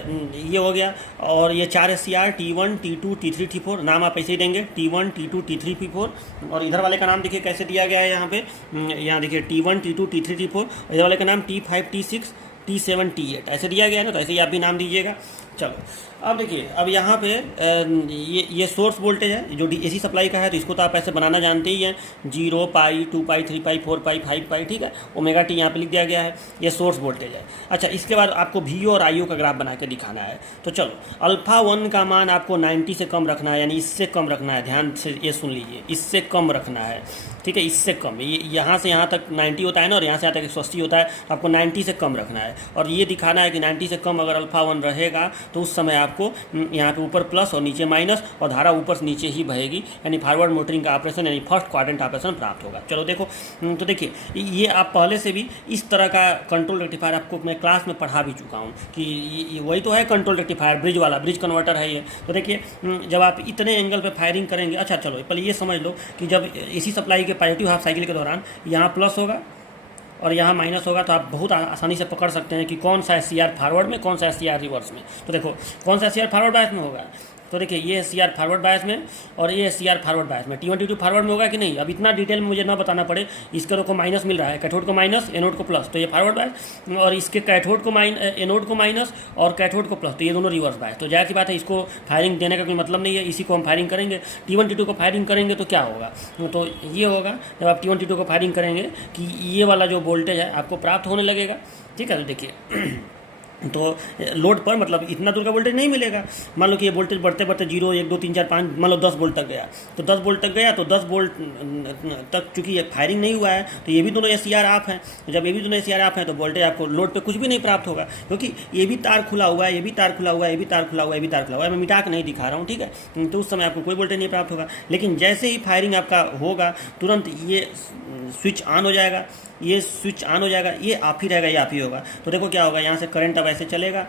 ये हो गया। और ये 4 SCR T1 T2 T3 T4 नाम आप ऐसे ही देंगे, T1 T2 T3 T4। और इधर वाले का नाम देखिए कैसे दिया गया है यहाँ पे, यहाँ देखिए T1 T2 T3 T4, इधर वाले का नाम T5 T6 T7 T8 ऐसे दिया गया है ना, तो ऐसे ही आप भी नाम दीजिएगा। चलो अब देखिए, अब यहाँ पे ये सोर्स वोल्टेज है जो एसी सप्लाई का है, तो इसको तो आप ऐसे बनाना जानते ही हैं, 0 पाई 2 पाई 3 पाई 4 पाई 5 पाई। ठीक है, ओमेगा टी यहाँ पे लिख दिया गया है, ये सोर्स वोल्टेज है। अच्छा, इसके बाद आपको वी और आई का ग्राफ बना के दिखाना है। तो चलो, अल्फा वन का मान आपको 90 से कम रखना है, यानी इससे कम रखना है। ध्यान से ये सुन लीजिए, इससे कम रखना है। ठीक है, इससे कम, ये यहाँ से यहाँ तक 90 होता है ना, और यहाँ से यहाँ तक 180 होता है, तो आपको 90 से कम रखना है। और ये दिखाना है कि 90 से कम अगर अल्फा वन रहेगा तो उस समय आपको यहाँ पे ऊपर प्लस और नीचे माइनस, और धारा ऊपर से नीचे ही बहेगी, यानी फॉरवर्ड मोटरिंग का ऑपरेशन यानी फर्स्ट क्वाड्रेंट ऑपरेशन प्राप्त होगा। चलो देखो, तो देखिए ये आप पहले से भी इस तरह का कंट्रोल रेक्टिफायर आपको मैं क्लास में पढ़ा भी चुका हूँ कि ये वही तो है कंट्रोल रेक्टिफायर, ब्रिज वाला, ब्रिज कन्वर्टर है ये। तो देखिए, जब आप इतने एंगल पे फायरिंग करेंगे, अच्छा चलो पहले ये समझ लो कि जब एसी सप्लाई के पॉजिटिव हाफ साइकिल के दौरान यहाँ प्लस होगा और यहाँ माइनस होगा, तो आप बहुत आसानी से पकड़ सकते हैं कि कौन सा SCR फॉरवर्ड में, कौन सा SCR रिवर्स में। तो देखो कौन सा SCR फॉरवर्ड बायस में होगा, तो देखिए ये SCR फॉरवर्ड बायस में और ये SCR फॉरवर्ड बायस में। T1 T2 फॉरवर्ड में होगा कि नहीं, अब इतना डिटेल में मुझे ना बताना पड़े। इसके को माइनस मिल रहा है, कैथोड को माइनस, एनोड को प्लस, तो ये फॉरवर्ड बायस, और इसके कैथोड को एनोड को माइनस और कैथोड को प्लस, तो ये दोनों रिवर्स बायस। तो जाहिर सी बात है, इसको फायरिंग देने का कोई मतलब नहीं है, इसी को हम फायरिंग करेंगे। T1 T2 को फायरिंग करेंगे तो क्या होगा, तो ये होगा जब आप T1 T2 को फायरिंग करेंगे कि ये वाला जो वोल्टेज है आपको प्राप्त होने लगेगा। ठीक है, तो देखिए तो लोड पर मतलब इतना दूर का वोल्टेज नहीं मिलेगा। मान लो कि ये वोल्टेज बढ़ते बढ़ते 0 1 2 3 4 5 मान लो 10 वोल्ट तक गया, तो 10 वोल्ट तक गया, तो 10 वोल्ट तक चूंकि ये फायरिंग नहीं हुआ है, तो ये भी दोनों SCR ऑफ हैं। जब ये भी दोनों SCR ऑफ हैं तो वोल्टेज आपको लोड पे कुछ भी नहीं प्राप्त होगा, क्योंकि ये भी तार खुला हुआ है, ये भी तार खुला हुआ है, ये भी तार खुला हुआ है, ये भी तार खुला हुआ है। मैं मिटा के नहीं दिखा रहा हूँ, ठीक है, तो उस समय आपको कोई वोल्टेज नहीं प्राप्त होगा। लेकिन जैसे ही फायरिंग आपका होगा, तुरंत ये स्विच ऑन हो जाएगा, ये स्विच ऑन हो जाएगा, ये आप ही रहेगा, ये आप ही होगा। तो देखो क्या होगा, यहाँ से करंट अब ऐसे चलेगा,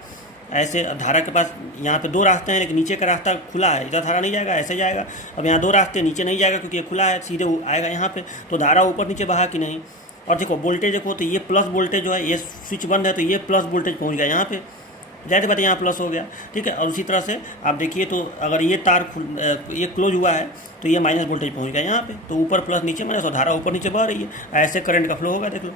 ऐसे धारा के पास यहाँ पे 2 रास्ते हैं, लेकिन नीचे का रास्ता खुला है, इधर धारा नहीं जाएगा, ऐसे जाएगा। अब यहाँ 2 रास्ते, नीचे नहीं जाएगा क्योंकि ये खुला है, सीधे आएगा यहाँ पे, तो धारा ऊपर नीचे बहा कि नहीं। और देखो वोल्टेज देखो, तो ये प्लस वोल्टेज जो है, ये स्विच बंद है तो ये प्लस वोल्टेज पहुँच गया यहाँ पे, जाहिर बात है यहाँ प्लस हो गया। ठीक है, और उसी तरह से आप देखिए, तो अगर ये तार ये क्लोज हुआ है तो ये माइनस वोल्टेज पहुँच गया यहाँ पे, तो ऊपर प्लस नीचे माइनस, और धारा ऊपर नीचे बह रही है, ऐसे करंट का फ्लो होगा, देख लो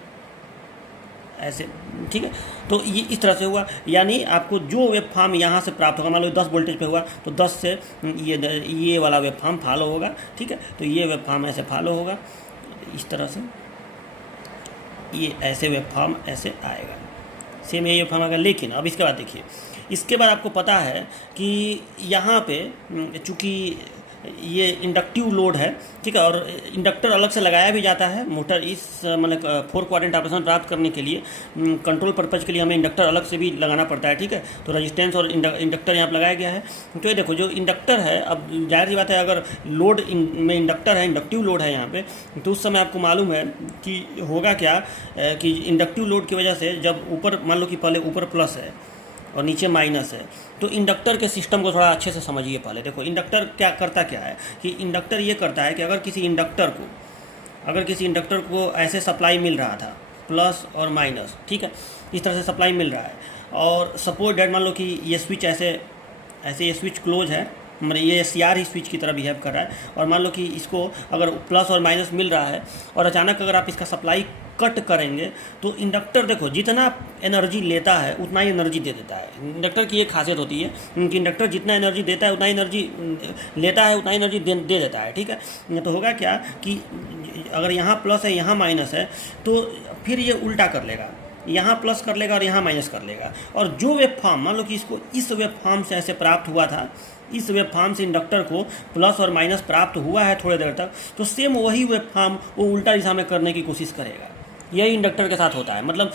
ऐसे। ठीक है, तो ये इस तरह से हुआ, यानी आपको जो वेब फॉर्म यहाँ से प्राप्त होगा, मान लो 10 वोल्टेज पे हुआ तो 10 से ये वाला वेब फॉर्म फॉलो होगा। ठीक है, तो ये वेब फॉर्म ऐसे फॉलो होगा, इस तरह से ये ऐसे वेब फॉर्म ऐसे आएगा, सेम ये वेब फॉर्म आएगा। लेकिन अब इसके बाद देखिए, इसके बाद आपको पता है कि यहाँ पे चूँकि ये इंडक्टिव लोड है, ठीक है, और इंडक्टर अलग से लगाया भी जाता है। मोटर इस मतलब 4 क्वाड्रेंट ऑपरेशन प्राप्त करने के लिए, कंट्रोल पर्पज के लिए हमें इंडक्टर अलग से भी लगाना पड़ता है। ठीक है, तो रेजिस्टेंस और इंडक्टर यहाँ पर लगाया गया है। तो ये देखो, जो इंडक्टर है, अब जाहिर सी बात है, अगर लोड में इंडक्टर है, इंडक्टिव लोड है यहाँ पे, तो उस समय आपको मालूम है कि होगा क्या, कि इंडक्टिव लोड की वजह से जब ऊपर, मान लो कि पहले ऊपर प्लस है और नीचे माइनस है, तो इंडक्टर के सिस्टम को थोड़ा अच्छे से समझिए पहले। देखो इंडक्टर क्या करता, क्या है कि इंडक्टर ये करता है कि अगर किसी इंडक्टर को ऐसे सप्लाई मिल रहा था, प्लस और माइनस, ठीक है, इस तरह से सप्लाई मिल रहा है, और सपोज डेट मान लो कि ये स्विच ऐसे ये स्विच क्लोज है, मतलब ये SCR ही स्विच की तरह बिहेव कर रहा है, और मान लो कि इसको अगर प्लस और माइनस मिल रहा है, और अचानक अगर आप इसका सप्लाई कट करेंगे, तो इंडक्टर देखो जितना एनर्जी लेता है उतना ही एनर्जी दे देता है। इंडक्टर की एक खासियत होती है कि इंडक्टर जितना एनर्जी देता है उतना एनर्जी लेता है, उतना एनर्जी दे देता है। ठीक है, तो होगा क्या कि अगर यहाँ प्लस है, यहाँ माइनस है, तो फिर ये उल्टा कर लेगा, यहाँ प्लस कर लेगा और यहाँ माइनस कर लेगा। और जो वेव फॉर्म, मान लो कि इसको इस वेव फॉर्म से ऐसे प्राप्त हुआ था, इस वेव फॉर्म से इंडक्टर को प्लस और माइनस प्राप्त हुआ है थोड़ी देर तक, तो सेम वही वेव फॉर्म वो उल्टा दिशा में करने की कोशिश करेगा। यही इंडक्टर के साथ होता है। मतलब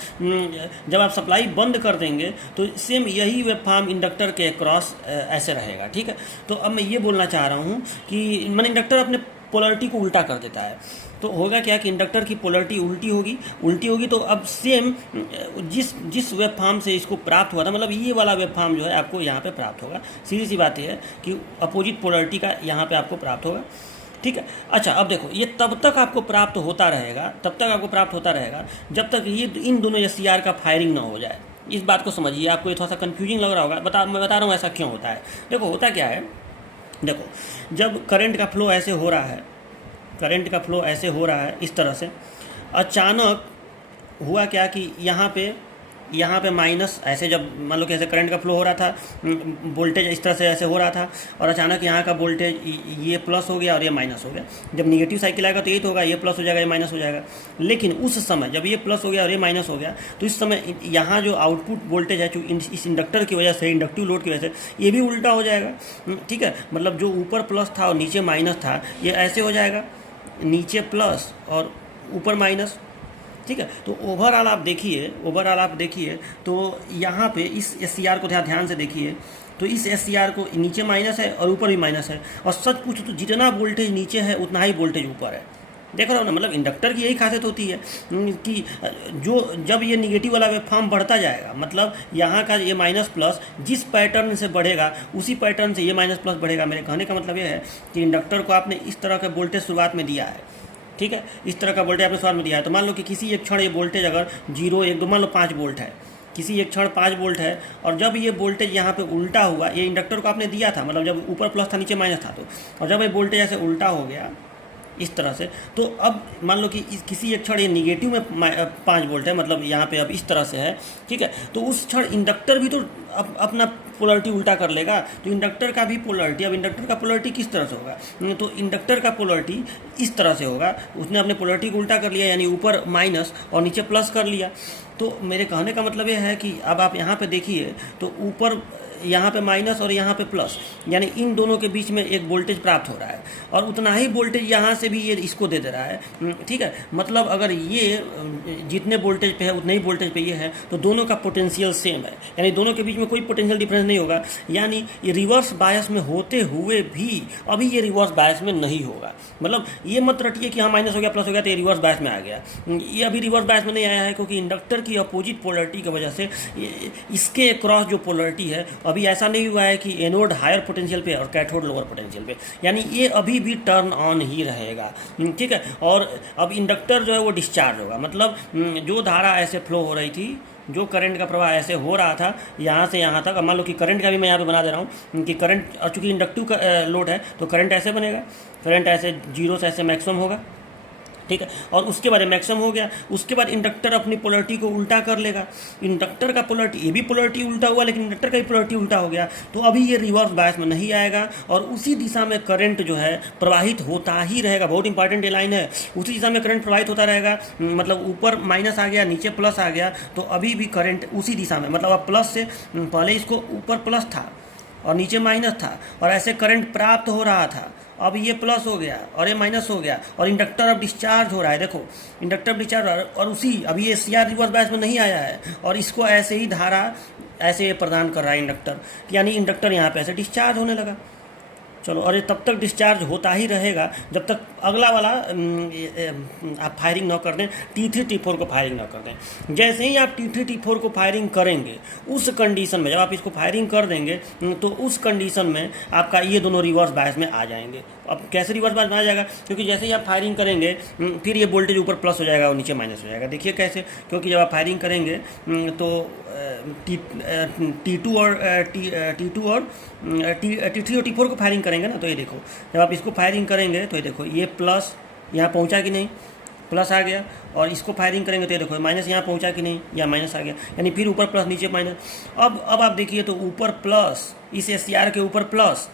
जब आप सप्लाई बंद कर देंगे तो सेम यही वेव फॉर्म इंडक्टर के अक्रॉस ऐसे रहेगा। ठीक है, तो अब मैं ये बोलना चाह रहा हूँ कि मैंने इंडक्टर अपने पोलरिटी को उल्टा कर देता है, तो होगा क्या कि इंडक्टर की पोलरिटी उल्टी होगी तो अब सेम जिस वेव फॉर्म से इसको प्राप्त हुआ था, मतलब ये वाला वेव फॉर्म जो है आपको यहाँ पे प्राप्त होगा। सीधी सी बात यह है कि अपोजिट पोलरिटी का यहाँ पे आपको प्राप्त होगा। ठीक है, अच्छा अब देखो, ये तब तक आपको प्राप्त होता रहेगा जब तक ये इन दोनों SCR का फायरिंग ना हो जाए। इस बात को समझिए, आपको ये थोड़ा सा कन्फ्यूजिंग लग रहा होगा, मैं बता रहा हूँ ऐसा क्यों होता है। देखो होता क्या है, जब करंट का फ्लो ऐसे हो रहा है इस तरह से, अचानक हुआ क्या कि यहाँ पे माइनस, ऐसे जब मान लो कि ऐसे करंट का फ्लो हो रहा था, वोल्टेज इस तरह से ऐसे हो रहा था, और अचानक यहाँ का वोल्टेज ये प्लस हो गया और ये माइनस हो गया। जब निगेटिव साइकिल आएगा तो यही तो होगा, ये प्लस हो जाएगा, ये माइनस हो जाएगा। लेकिन उस समय जब ये प्लस हो गया और ये माइनस हो गया, तो इस समय यहाँ जो आउटपुट वोल्टेज है, इस इंडक्टर की वजह से, इंडक्टिव लोड की वजह से, ये भी उल्टा हो जाएगा। ठीक है, मतलब जो ऊपर प्लस था और नीचे माइनस था, ये ऐसे हो जाएगा, नीचे प्लस और ऊपर माइनस। ठीक है, तो ओवरऑल आप देखिए तो यहाँ पे इस SCR को ध्यान से देखिए, तो इस SCR को नीचे माइनस है और ऊपर भी माइनस है, और सच पूछो तो जितना वोल्टेज नीचे है उतना ही वोल्टेज ऊपर है। देख रहे हो ना, मतलब इंडक्टर की यही खासियत होती है कि जब ये निगेटिव वाला वेव फॉर्म बढ़ता जाएगा, मतलब यहाँ का ये माइनस प्लस जिस पैटर्न से बढ़ेगा उसी पैटर्न से ये माइनस प्लस बढ़ेगा। मेरे कहने का मतलब ये है कि इंडक्टर को आपने इस तरह का वोल्टेज शुरुआत में दिया है। ठीक है, इस तरह का वोल्टेज आपने शुरुआत में दिया है, तो मान लो कि किसी एक क्षण ये वोल्टेज अगर 0, 1, 2, मान लो 5 वोल्ट है, किसी एक क्षण 5 वोल्ट है, और जब ये वोल्टेज यहाँ पे उल्टा हुआ, ये इंडक्टर को आपने दिया था, मतलब जब ऊपर प्लस था नीचे माइनस था, तो और जब ये वोल्टेज ऐसे उल्टा हो गया इस तरह से, तो अब मान लो कि किसी एक क्षण ये निगेटिव में 5 वोल्ट है, मतलब यहाँ पे अब इस तरह से है। ठीक है, तो उस क्षण इंडक्टर भी तो अपना पोलरिटी उल्टा कर लेगा, तो इंडक्टर का भी पोलरिटी, अब इंडक्टर का पोलरिटी किस तरह से होगा, तो इंडक्टर का पोलरिटी इस तरह से होगा, उसने अपने पोलरिटी को उल्टा कर लिया, यानी ऊपर माइनस और नीचे प्लस कर लिया। तो मेरे कहने का मतलब ये है कि अब आप यहाँ पे देखिए तो ऊपर यहाँ पे माइनस और यहाँ पे प्लस, यानी इन दोनों के बीच में एक वोल्टेज प्राप्त हो रहा है, और उतना ही वोल्टेज यहाँ से भी ये इसको दे दे रहा है। ठीक है, मतलब अगर ये जितने वोल्टेज पे है उतने ही वोल्टेज पे ये है, तो दोनों का पोटेंशियल सेम है, यानी दोनों के बीच में कोई पोटेंशियल डिफरेंस नहीं होगा। यानी ये रिवर्स बायस में होते हुए भी अभी ये रिवर्स बायस में नहीं होगा। मतलब ये मत रटिए कि हाँ माइनस हो गया प्लस हो गया तो ये रिवर्स बायस में आ गया, ये अभी रिवर्स बायस में नहीं आया है, क्योंकि इंडक्टर की अपोजिट पोलरिटी की वजह से इसके क्रॉस जो पोलरिटी है, अभी ऐसा नहीं हुआ है कि एनोड हायर पोटेंशियल पे और कैथोड लोअर पोटेंशियल पे, यानी ये अभी भी टर्न ऑन ही रहेगा। ठीक है, और अब इंडक्टर जो है वो डिस्चार्ज होगा, मतलब जो धारा ऐसे फ्लो हो रही थी, जो करंट का प्रवाह ऐसे हो रहा था यहाँ से यहाँ तक, अब मान लो कि करंट का भी मैं यहाँ पे बना दे रहा हूँ कि करंट, और चूँकि इंडक्टिव का लोड है तो करंट ऐसे बनेगा, करंट ऐसे 0 से ऐसे मैक्सिमम होगा। ठीक है, और उसके बाद मैक्सिमम हो गया, उसके बाद इंडक्टर अपनी पोलरिटी को उल्टा कर लेगा, इंडक्टर का पोलरिटी, ये भी पोलरिटी उल्टा हुआ लेकिन इंडक्टर का भी पोलरिटी उल्टा हो गया, तो अभी ये रिवर्स बायस में नहीं आएगा और उसी दिशा में करंट जो है प्रवाहित होता ही रहेगा। बहुत इंपॉर्टेंट ये लाइन है, उसी दिशा में करंट प्रवाहित होता रहेगा, मतलब ऊपर माइनस आ गया नीचे प्लस आ गया, तो अभी भी करंट उसी दिशा में, मतलब अब प्लस से पहले इसको ऊपर प्लस था और नीचे माइनस था और ऐसे करंट प्राप्त हो रहा था, अब ये प्लस हो गया और ये माइनस हो गया और इंडक्टर अब डिस्चार्ज हो रहा है। देखो इंडक्टर डिस्चार्ज हो रहा है और उसी अभी ये SCR रिवर्स बायस में नहीं आया है और इसको ऐसे ही धारा ऐसे प्रदान कर रहा है इंडक्टर, यानी इंडक्टर यहाँ पे ऐसे डिस्चार्ज होने लगा। चलो, और ये तब तक डिस्चार्ज होता ही रहेगा जब तक अगला वाला आप फायरिंग ना कर दें, T3 T4 को फायरिंग ना कर दें। जैसे ही आप T3 T4 को फायरिंग करेंगे, उस कंडीशन में जब आप इसको फायरिंग कर देंगे तो उस कंडीशन में आपका ये दोनों रिवर्स बायस में आ जाएंगे। अब कैसे रिवर्स बायस में आ जाएगा, क्योंकि जैसे ही आप फायरिंग करेंगे फिर ये वोल्टेज ऊपर प्लस हो जाएगा और नीचे माइनस हो जाएगा। देखिए कैसे, क्योंकि जब आप फायरिंग करेंगे तो T2 और T3 और T4 को फायरिंग करेंगे ना, तो ये देखो जब आप इसको फायरिंग करेंगे तो ये देखो ये प्लस यहाँ पहुँचा कि नहीं, प्लस आ गया, और इसको फायरिंग करेंगे तो ये देखो माइनस यहाँ पहुँचा कि नहीं, या माइनस आ गया, यानी फिर ऊपर प्लस नीचे माइनस। अब आप देखिए तो ऊपर प्लस, इस SCR के ऊपर प्लस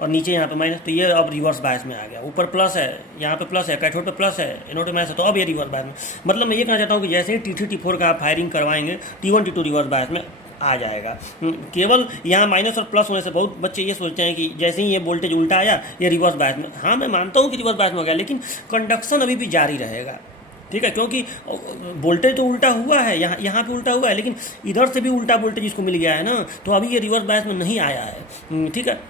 और नीचे यहाँ पे माइनस, तो ये अब रिवर्स बायस में आ गया। ऊपर प्लस है, यहाँ पे प्लस है, कैथोड पे प्लस है, एनोड पे माइनस है, तो अब ये रिवर्स बायस में। मतलब मैं ये कहना चाहता हूँ कि जैसे ही T3 T4 का आप फायरिंग करवाएंगे T1 T2 रिवर्स बायस में आ जाएगा। केवल यहाँ माइनस और प्लस होने से बहुत बच्चे ये सोचते हैं कि जैसे ही ये वोल्टेज उल्टा आया ये रिवर्स बायस में। हाँ, मैं मानता हूँ कि रिवर्स बायस में हो गया, लेकिन कंडक्शन अभी भी जारी रहेगा, ठीक है, क्योंकि वोल्टेज तो उल्टा हुआ है, यहाँ पे उल्टा हुआ है, लेकिन इधर से भी उल्टा वोल्टेज इसको मिल गया है ना, तो अभी ये रिवर्स बायस में नहीं आया है, ठीक है।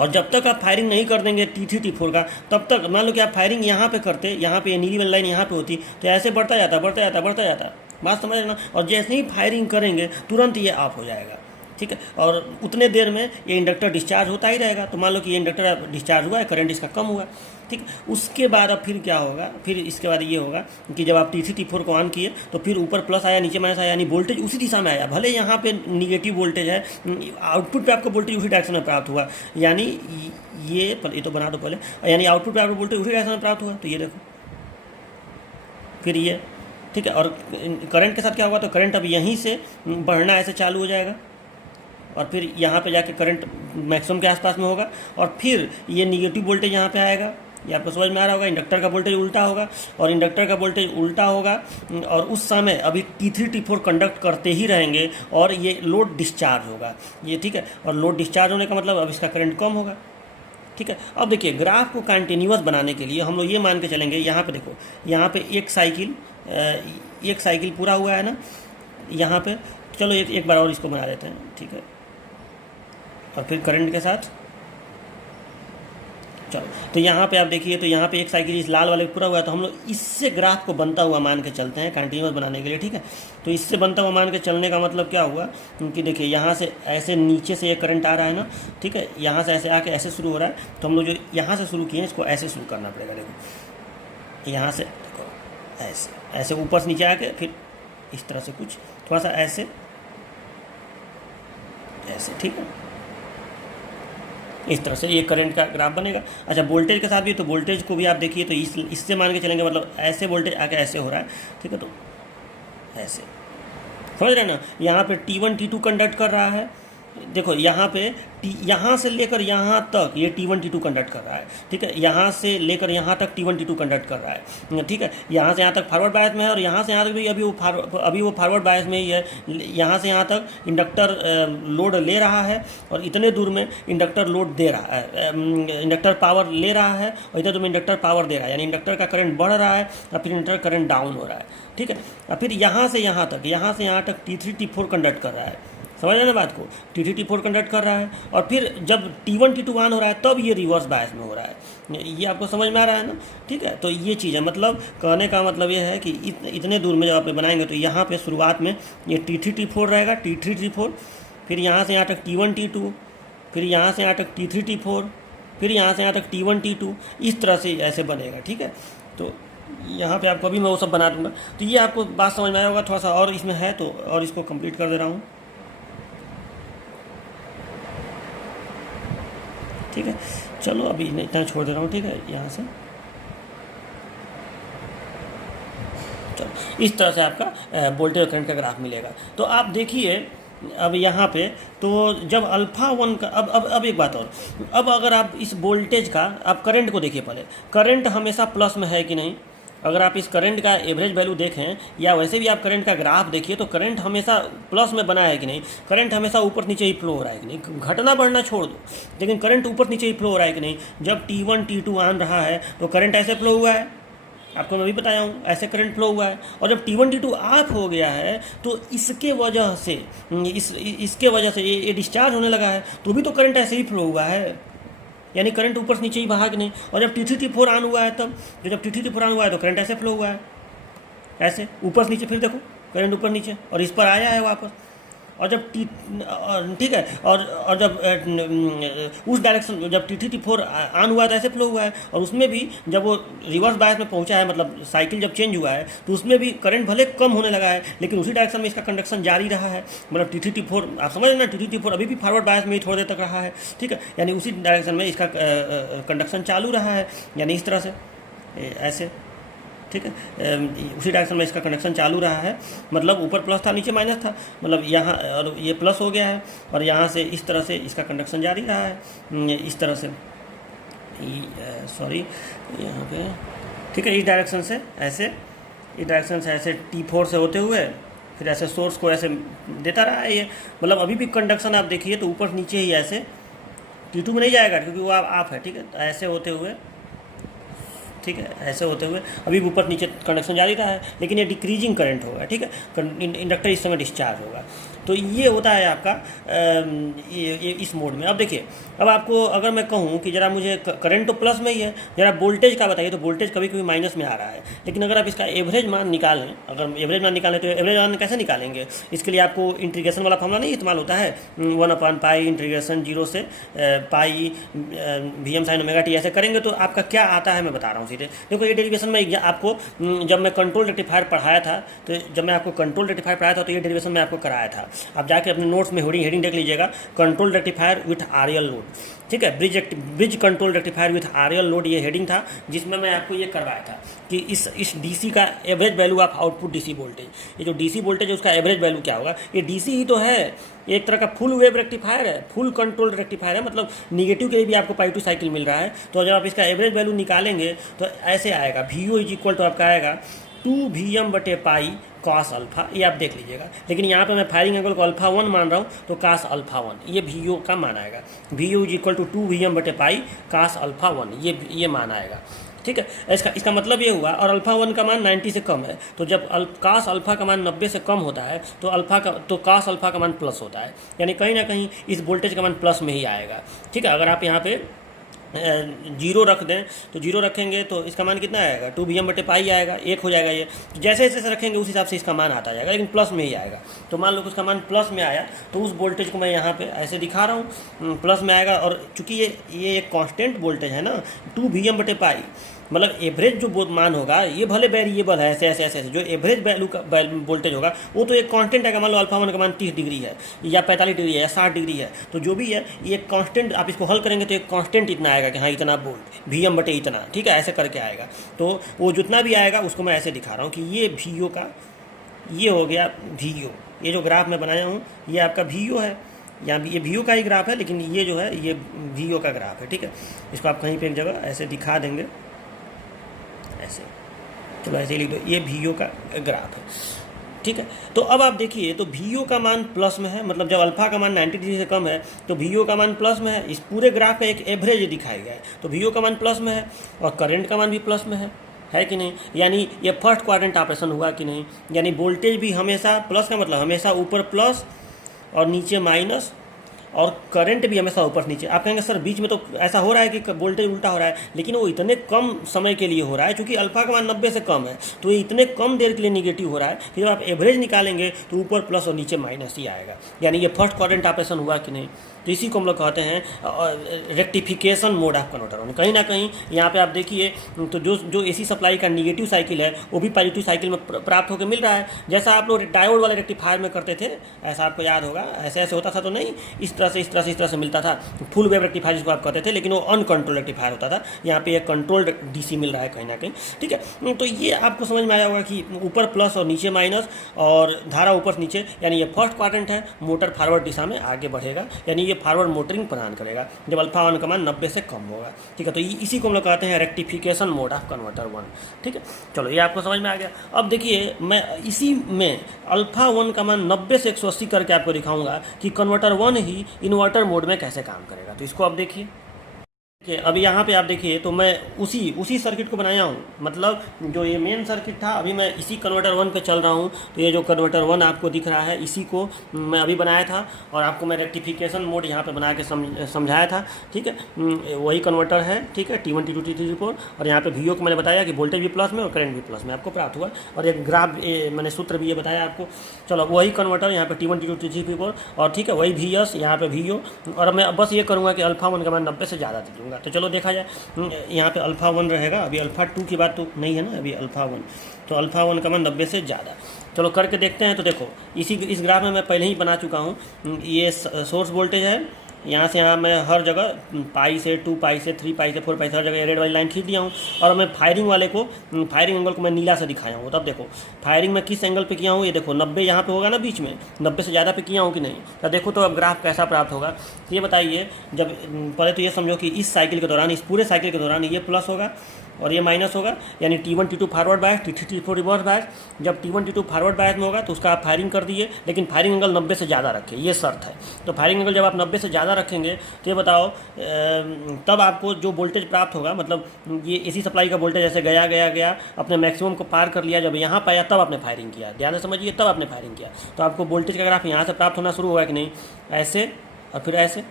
और जब तक आप फायरिंग नहीं कर देंगे T3 T4 का, तब तक मान लो कि आप फायरिंग यहाँ पे करते, यहाँ पे नीली वाली लाइन यहाँ पे होती, तो ऐसे बढ़ता जाता बढ़ता जाता बढ़ता जाता, बात समझ लेना। और जैसे ही फायरिंग करेंगे तुरंत ये ऑफ हो जाएगा, ठीक है। और उतने देर में ये इंडक्टर डिस्चार्ज होता ही रहेगा। तो मान लो कि ये इंडक्टर डिस्चार्ज हुआ है, करंट इसका कम हुआ, ठीक। उसके बाद अब फिर क्या होगा, फिर इसके बाद ये होगा कि जब आप T3 T4 को ऑन किए तो फिर ऊपर प्लस आया, नीचे माइनस आया, यानी वोल्टेज उसी दिशा में आया। भले यहाँ पे निगेटिव वोल्टेज है, आउटपुट पे आपको वोल्टेज उसी डायरेक्शन में प्राप्त हुआ, यानी ये तो बना दो पहले, यानी आउटपुट पे आपको वोल्टेज उसी डायरेक्शन में प्राप्त हुआ। तो ये देखो फिर ये, ठीक है। और करंट के साथ क्या होगा, तो करंट अब यहीं से बढ़ना ऐसे चालू हो जाएगा, और फिर यहाँ पे जाके करंट मैक्सिमम के आसपास में होगा, और फिर ये निगेटिव वोल्टेज यहाँ पे आएगा। ये आपको समझ में आ रहा होगा, इंडक्टर का वोल्टेज उल्टा होगा, और इंडक्टर का वोल्टेज उल्टा होगा, और उस समय अभी T3 T4 कंडक्ट करते ही रहेंगे, और ये लोड डिस्चार्ज होगा, ये, ठीक है। और लोड डिस्चार्ज होने का मतलब अब इसका करंट कम होगा, ठीक है। अब देखिए, ग्राफ को कंटिन्यूअस बनाने के लिए हम लोग ये मान के चलेंगे, यहाँ पे देखो, यहाँ पे एक साइकिल पूरा हुआ है ना यहाँ पे। चलो एक बार और इसको बना देते हैं, ठीक है। और फिर करंट के साथ चलो, तो यहाँ पे आप देखिए, तो यहाँ पे एक साइकिल इस लाल वाले पूरा हुआ है, तो हम लोग इससे ग्राफ को बनता हुआ मान के चलते हैं कंटिन्यूअस बनाने के लिए, ठीक है। तो इससे बनता हुआ मान के चलने का मतलब क्या हुआ, क्योंकि देखिए यहाँ से ऐसे नीचे से ये करंट आ रहा है ना, ठीक है, यहाँ से ऐसे आके ऐसे शुरू हो रहा है, तो हम लोग जो यहाँ से शुरू किए इसको ऐसे शुरू करना पड़ेगा। देखो यहाँ से, देखो ऐसे ऐसे ऊपर से नीचे आके फिर इस तरह से कुछ थोड़ा सा ऐसे ऐसे, ठीक है, इस तरह से ये करंट का ग्राफ बनेगा। अच्छा, वोल्टेज के साथ भी, तो वोल्टेज को भी आप देखिए, तो इससे मान के चलेंगे, मतलब ऐसे वोल्टेज आके ऐसे हो रहा है, ठीक है, तो ऐसे समझ रहे हैं ना। यहाँ पे T1 T2 कंडक्ट कर रहा है, देखो यहाँ पे यहाँ से लेकर यहाँ तक ये T1 T2 कंडक्ट कर रहा है, ठीक है। यहाँ से लेकर यहाँ तक T1 T2 कंडक्ट कर रहा है, ठीक है। यहाँ से यहाँ तक फॉरवर्ड बायस में है, और यहाँ से यहाँ तक भी अभी वो फॉरवर्ड बायस में ही है। यहाँ से यहाँ तक इंडक्टर लोड ले रहा है, और इतने दूर में इंडक्टर लोड दे रहा है, इंडक्टर पावर ले रहा है, और इतने दूर में इंडक्टर पावर दे रहा है, यानी इंडक्टर का करंट बढ़ रहा है, और फिर इंडक्टर करंट डाउन हो रहा है, ठीक है। और फिर यहाँ से यहाँ तक T3 T4 कंडक्ट कर रहा है, समझ रहे ना बात को। T3 T4 कंडक्ट कर रहा है, और फिर जब T1 T2 ऑन हो रहा है तब ये रिवर्स बायस में हो रहा है। ये आपको समझ में आ रहा है ना, ठीक है। तो ये चीज़ है, मतलब कहने का मतलब ये है कि इतने दूर में जब आप बनाएंगे तो यहाँ पे शुरुआत में ये T3 T4 रहेगा, T3 T4, फिर यहाँ से यहाँ तक T1 T2, फिर यहाँ से यहाँ तक T3 T4, फिर यहाँ से यहाँ तक T1 T2, इस तरह से ऐसे बनेगा, ठीक है। तो यहाँ पे आपको अभी मैं वो सब बना दूँगा, तो ये आपको बात समझ में आया होगा। थोड़ा सा और इसमें है, तो और इसको कंप्लीट कर दे रहा हूँ, ठीक है। चलो अभी इतना छोड़ दे रहा हूँ, ठीक है, यहाँ से। चलो, इस तरह से आपका वोल्टेज और करंट का ग्राफ मिलेगा। तो आप देखिए अब यहाँ पे, तो जब अल्फ़ा 1 का, अब एक बात और, अब अगर आप इस वोल्टेज का, आप करंट को देखिए पहले, करंट हमेशा प्लस में है कि नहीं। अगर आप इस करंट का एवरेज वैल्यू देखें, या वैसे भी आप करंट का ग्राफ देखिए, तो करंट हमेशा प्लस में बना है कि नहीं, करंट हमेशा ऊपर नीचे ही फ्लो हो रहा है कि नहीं, घटना बढ़ना छोड़ दो, लेकिन करंट ऊपर नीचे ही फ्लो हो रहा है कि नहीं। जब T1 T2 ऑन रहा है तो करंट ऐसे फ्लो हुआ है, आपको मैं भी बताया हूँ, ऐसे करंट फ्लो हुआ है। और जब T1 T2 ऑफ हो गया है तो इसके वजह से इसके वजह से ये डिस्चार्ज होने लगा है, तो भी तो करंट ऐसे ही फ्लो हुआ है, यानी करंट ऊपर से नीचे ही बहा कि नहीं। और जब T3 T4 ऑन हुआ है, तब जब T3 T4 ऑन हुआ है तो करंट ऐसे फ्लो हुआ है, ऐसे ऊपर से नीचे, फिर देखो करंट ऊपर नीचे, और इस पर आया है वापस। और जब ठीक है, और जब उस डायरेक्शन, जब T3 T4 ऑन हुआ है तो ऐसे फ्लो हुआ है। और उसमें भी जब वो रिवर्स बायस में पहुंचा है, मतलब साइकिल जब चेंज हुआ है, तो उसमें भी करंट भले कम होने लगा है, लेकिन उसी डायरेक्शन में इसका कंडक्शन जारी रहा है। मतलब T3 T4, आप समझ ना, T3 T4 अभी भी फॉरवर्ड बायस में ही थोड़ी देर तक रहा है, ठीक है, यानी उसी डायरेक्शन में इसका कंडक्शन चालू रहा है, यानी इस तरह से ऐसे, ठीक है। उसी डायरेक्शन में इसका कनेक्शन चालू रहा है, मतलब ऊपर प्लस था नीचे माइनस था, मतलब यहाँ और ये प्लस हो गया है और यहाँ से इस तरह से इसका कंडक्शन जारी रहा है, इस तरह से, सॉरी यहाँ पे, ठीक है। इस डायरेक्शन से ऐसे, इस डायरेक्शन से ऐसे T4 से होते हुए फिर ऐसे सोर्स को ऐसे देता रहा है ये, मतलब अभी भी कंडक्शन आप देखिए तो ऊपर नीचे ही ऐसे T2 में नहीं जाएगा क्योंकि वो आप है, ठीक है। तो ऐसे होते हुए, ठीक है, ऐसे होते हुए अभी ऊपर नीचे कंडक्शन जारी रहा है, लेकिन ये डिक्रीजिंग करंट होगा, ठीक है। इंडक्टर इस समय डिस्चार्ज होगा। तो ये होता है आपका ये इस मोड में। अब देखिए, अब आपको अगर मैं कहूँ कि ज़रा मुझे करंट तो प्लस में ही है, ज़रा वोल्टेज का बताइए, तो वोल्टेज कभी कभी माइनस में आ रहा है, लेकिन अगर आप इसका एवरेज मान निकालें, अगर एवरेज मान निकालें तो एवरेज मान कैसे निकालेंगे? इसके लिए आपको इंटीग्रेशन वाला फॉर्मूला नहीं इस्तेमाल होता है, 1/पाई इंटीग्रेशन 0 से पाई Vm sin ओमेगा t, ऐसे करेंगे तो आपका क्या आता है मैं बता रहा हूँ सीधे। देखो ये डेरिवेशन में आपको जब मैं कंट्रोल रेक्टिफायर पढ़ाया था, तो जब मैं आपको कंट्रोल रेक्टिफायर पढ़ाया था तो ये डेरिवेशन मैं आपको कराया था। आप जाके अपने नोट्स में हेडिंग देख लीजिएगा, control rectifier with RL load, ठीक है। Bridge control rectifier with RL load, ये हेडिंग था जिसमें मैं आपको ये करवाया था कि इस डीसी का average value of output DC voltage, ये जो डीसी वोल्टेज है उसका एवरेज वैल्यू क्या होगा। ये डीसी ही तो है, एक तरह का फुल वेव रेक्टिफायर है, फुल कंट्रोल रेक्टिफायर है, मतलब निगेटिव के लिए भी आपको पाई टू साइकिल मिल रहा है। तो जब आप इसका एवरेज वैल्यू निकालेंगे तो ऐसे आएगा, VO इज इक्वल टू आपका आएगा 2Vm/पाई कॉस अल्फा, ये आप देख लीजिएगा। लेकिन यहाँ पे मैं फायरिंग एंगल को α1 मान रहा हूँ, तो cos α1 ये VO का मान आएगा। VO इज इक्वल टू 2Vm/पाई cos α1, ये मान आएगा, ठीक है। इसका मतलब ये हुआ, और α1 का मान 90 से कम है, तो जब cos अल्फा का मान 90 से कम होता है तो cos अल्फा का मान प्लस होता है, यानी कहीं ना कहीं इस वोल्टेज का मान प्लस में ही आएगा, ठीक है। अगर आप यहाँ पे 0 रख दें, तो 0 रखेंगे तो इसका मान कितना आएगा, 2Vm/पाई आएगा, 1 हो जाएगा ये। तो जैसे जैसे रखेंगे उस हिसाब से इसका मान आता जाएगा, लेकिन प्लस में ही आएगा। तो मान लो कि उसका मान प्लस में आया, तो उस वोल्टेज को मैं यहाँ पे ऐसे दिखा रहा हूँ, प्लस में आएगा। और चूँकि ये एक कांस्टेंट वोल्टेज है ना, 2Vm/पाई, मतलब एवरेज जो मान होगा, ये भले वेरिएबल है, ऐसे ऐसे ऐसे जो एवरेज वैल्यू का वोल्टेज होगा वो तो एक कांस्टेंट है। मान लो α1 का मान 30 डिग्री है या 45 डिग्री है या 60 डिग्री है, तो जो भी है ये कांस्टेंट, आप इसको हल करेंगे तो एक कांस्टेंट इतना आएगा कि हाँ इतना वोल्ट Vm/, इतना, ठीक है, ऐसे करके आएगा। तो वो जितना भी आएगा उसको मैं ऐसे दिखा रहा हूँ कि ये VO का, ये हो गया VO, ये जो ग्राफ मैं बनाया हूँ ये आपका VO है, यहाँ भी ये VO का ही ग्राफ है, लेकिन ये जो है ये VO का ग्राफ है, ठीक है। इसको आप कहीं पर एक जगह ऐसे दिखा देंगे, ऐसे, चलो ऐसे लिख दो, ये VO का ग्राफ है, ठीक है। तो अब आप देखिए, तो VO का मान प्लस में है, मतलब जब अल्फा का मान 90 डिग्री से कम है तो VO का मान प्लस में है। इस पूरे ग्राफ का एक एवरेज दिखाया गया है, तो VO का मान प्लस में है और करंट का मान भी प्लस में है कि नहीं, यानी ये फर्स्ट क्वाड्रेंट ऑपरेशन हुआ कि नहीं, यानी वोल्टेज भी हमेशा प्लस का मतलब हमेशा ऊपर प्लस और नीचे माइनस, और करंट भी हमेशा ऊपर नीचे। आप कहेंगे सर बीच में तो ऐसा हो रहा है कि वोल्टेज उल्टा हो रहा है, लेकिन वो इतने कम समय के लिए हो रहा है, क्योंकि अल्फा का मान 90 से कम है, तो ये इतने कम देर के लिए निगेटिव हो रहा है कि जब आप एवरेज निकालेंगे तो ऊपर प्लस और नीचे माइनस ही आएगा, यानी ये फर्स्ट क्वाड्रेंट ऑपरेशन हुआ कि नहीं। तो इसी को हम लोग कहते हैं रेक्टिफिकेशन मोड ऑफ कन्वर्टर। कहीं ना कहीं यहाँ पे आप देखिए, तो जो AC सप्लाई का निगेटिव साइकिल है वो भी पॉजिटिव साइकिल में प्राप्त होकर मिल रहा है। जैसा आप लोग डायोड वाले रेक्टिफायर में करते थे, ऐसा आपको याद होगा, ऐसे ऐसे होता था तो नहीं, इस तरह से मिलता था, फुल वेव रेक्टिफायर जिसको आप कहते थे, लेकिन वो अनकंट्रोल्ड रेक्टिफायर होता था। यहाँ पे एक कंट्रोल्ड DC मिल रहा है कहीं ना कहीं, ठीक है। तो ये आपको समझ में आया होगा कि ऊपर प्लस और नीचे माइनस, और धारा ऊपर नीचे, यानी ये फर्स्ट क्वाड्रेंट है, मोटर फॉरवर्ड दिशा में आगे बढ़ेगा, यानी ये फॉरवर्ड मोटरिंग प्रदान करेगा जब α1 का मान 90 से कम होगा, ठीक है। तो इसी को हम लोग कहते हैं रेक्टिफिकेशन मोड ऑफ कन्वर्टर 1, ठीक है। चलो ये आपको समझ में आ गया। अब देखिए, मैं इसी में α1 का मान 90 से 180 करके आपको दिखाऊंगा कि कन्वर्टर 1 ही इन्वर्टर मोड में कैसे काम करेगा। तो इसको आप देखिए, अब यहाँ पे आप देखिए, तो मैं उसी सर्किट को बनाया हूँ, मतलब जो ये मेन सर्किट था, अभी मैं इसी कन्वर्टर 1 पे चल रहा हूँ। तो ये जो कन्वर्टर 1 आपको दिख रहा है, इसी को मैं अभी बनाया था, और आपको मैं रेक्टिफिकेशन मोड यहाँ पे बना के समझाया था, ठीक है। वही कन्वर्टर है, ठीक है, T1 T2 T3 T4, और यहाँ पे VO को मैंने बताया कि वोल्टेज भी प्लस में और करंट भी प्लस में आपको प्राप्त हुआ, और एक ग्राफ मैंने सूत्र भी ये बताया आपको। चलो वही कन्वर्टर यहाँ पे T1 T2 T3 T4, और ठीक है वही VS यहाँ पे VO, और मैं बस ये करूँगा कि α1 का मान 90 से ज़्यादा दे दूँगा। तो चलो देखा जाए, यहाँ पे α1 रहेगा, अभी α2 की बात तो नहीं है ना, अभी α1, तो α1 का मान 90 से ज़्यादा। चलो करके देखते हैं। तो देखो इस ग्राफ में मैं पहले ही बना चुका हूँ, ये सोर्स वोल्टेज है, यहाँ से यहाँ मैं हर जगह पाई से 2 पाई से 3 पाई से 4 पाई से हर जगह रेड वाली लाइन खींच दिया हूँ। और मैं फायरिंग वाले को, फायरिंग एंगल को मैं नीला से दिखाया हूँ। तब देखो फायरिंग में किस एंगल पे किया हूँ, ये देखो 90 यहाँ पे होगा ना बीच में, 90 से ज़्यादा पे किया हूँ कि नहीं। तो देखो तो अब ग्राफ कैसा प्राप्त होगा, तो ये बताइए। जब पहले तो ये समझो कि इस साइकिल के दौरान, इस पूरे साइकिल के दौरान ये प्लस होगा और ये माइनस होगा, यानी T1 T2 forward bias, T3 T4 reverse bias. जब T1 T2 फॉरवर्ड बायस में होगा तो उसका आप फायरिंग कर दिए, लेकिन फायरिंग एंगल 90 से ज़्यादा रखें, ये शर्त है। तो फायरिंग एंगल जब आप 90 से ज़्यादा रखेंगे तो ये बताओ तब आपको जो वोल्टेज प्राप्त होगा, मतलब ये एसी सप्लाई का वोल्टेज ऐसे गया गया गया अपने मैक्सिमम को पार कर लिया, जब यहाँ पाया तब आपने फायरिंग किया, ध्यान से समझिए, तब आपने फायरिंग किया। तो आपको वोल्टेज का ग्राफ यहाँ से प्राप्त होना शुरू होगा कि नहीं, ऐसे और फिर ऐसे,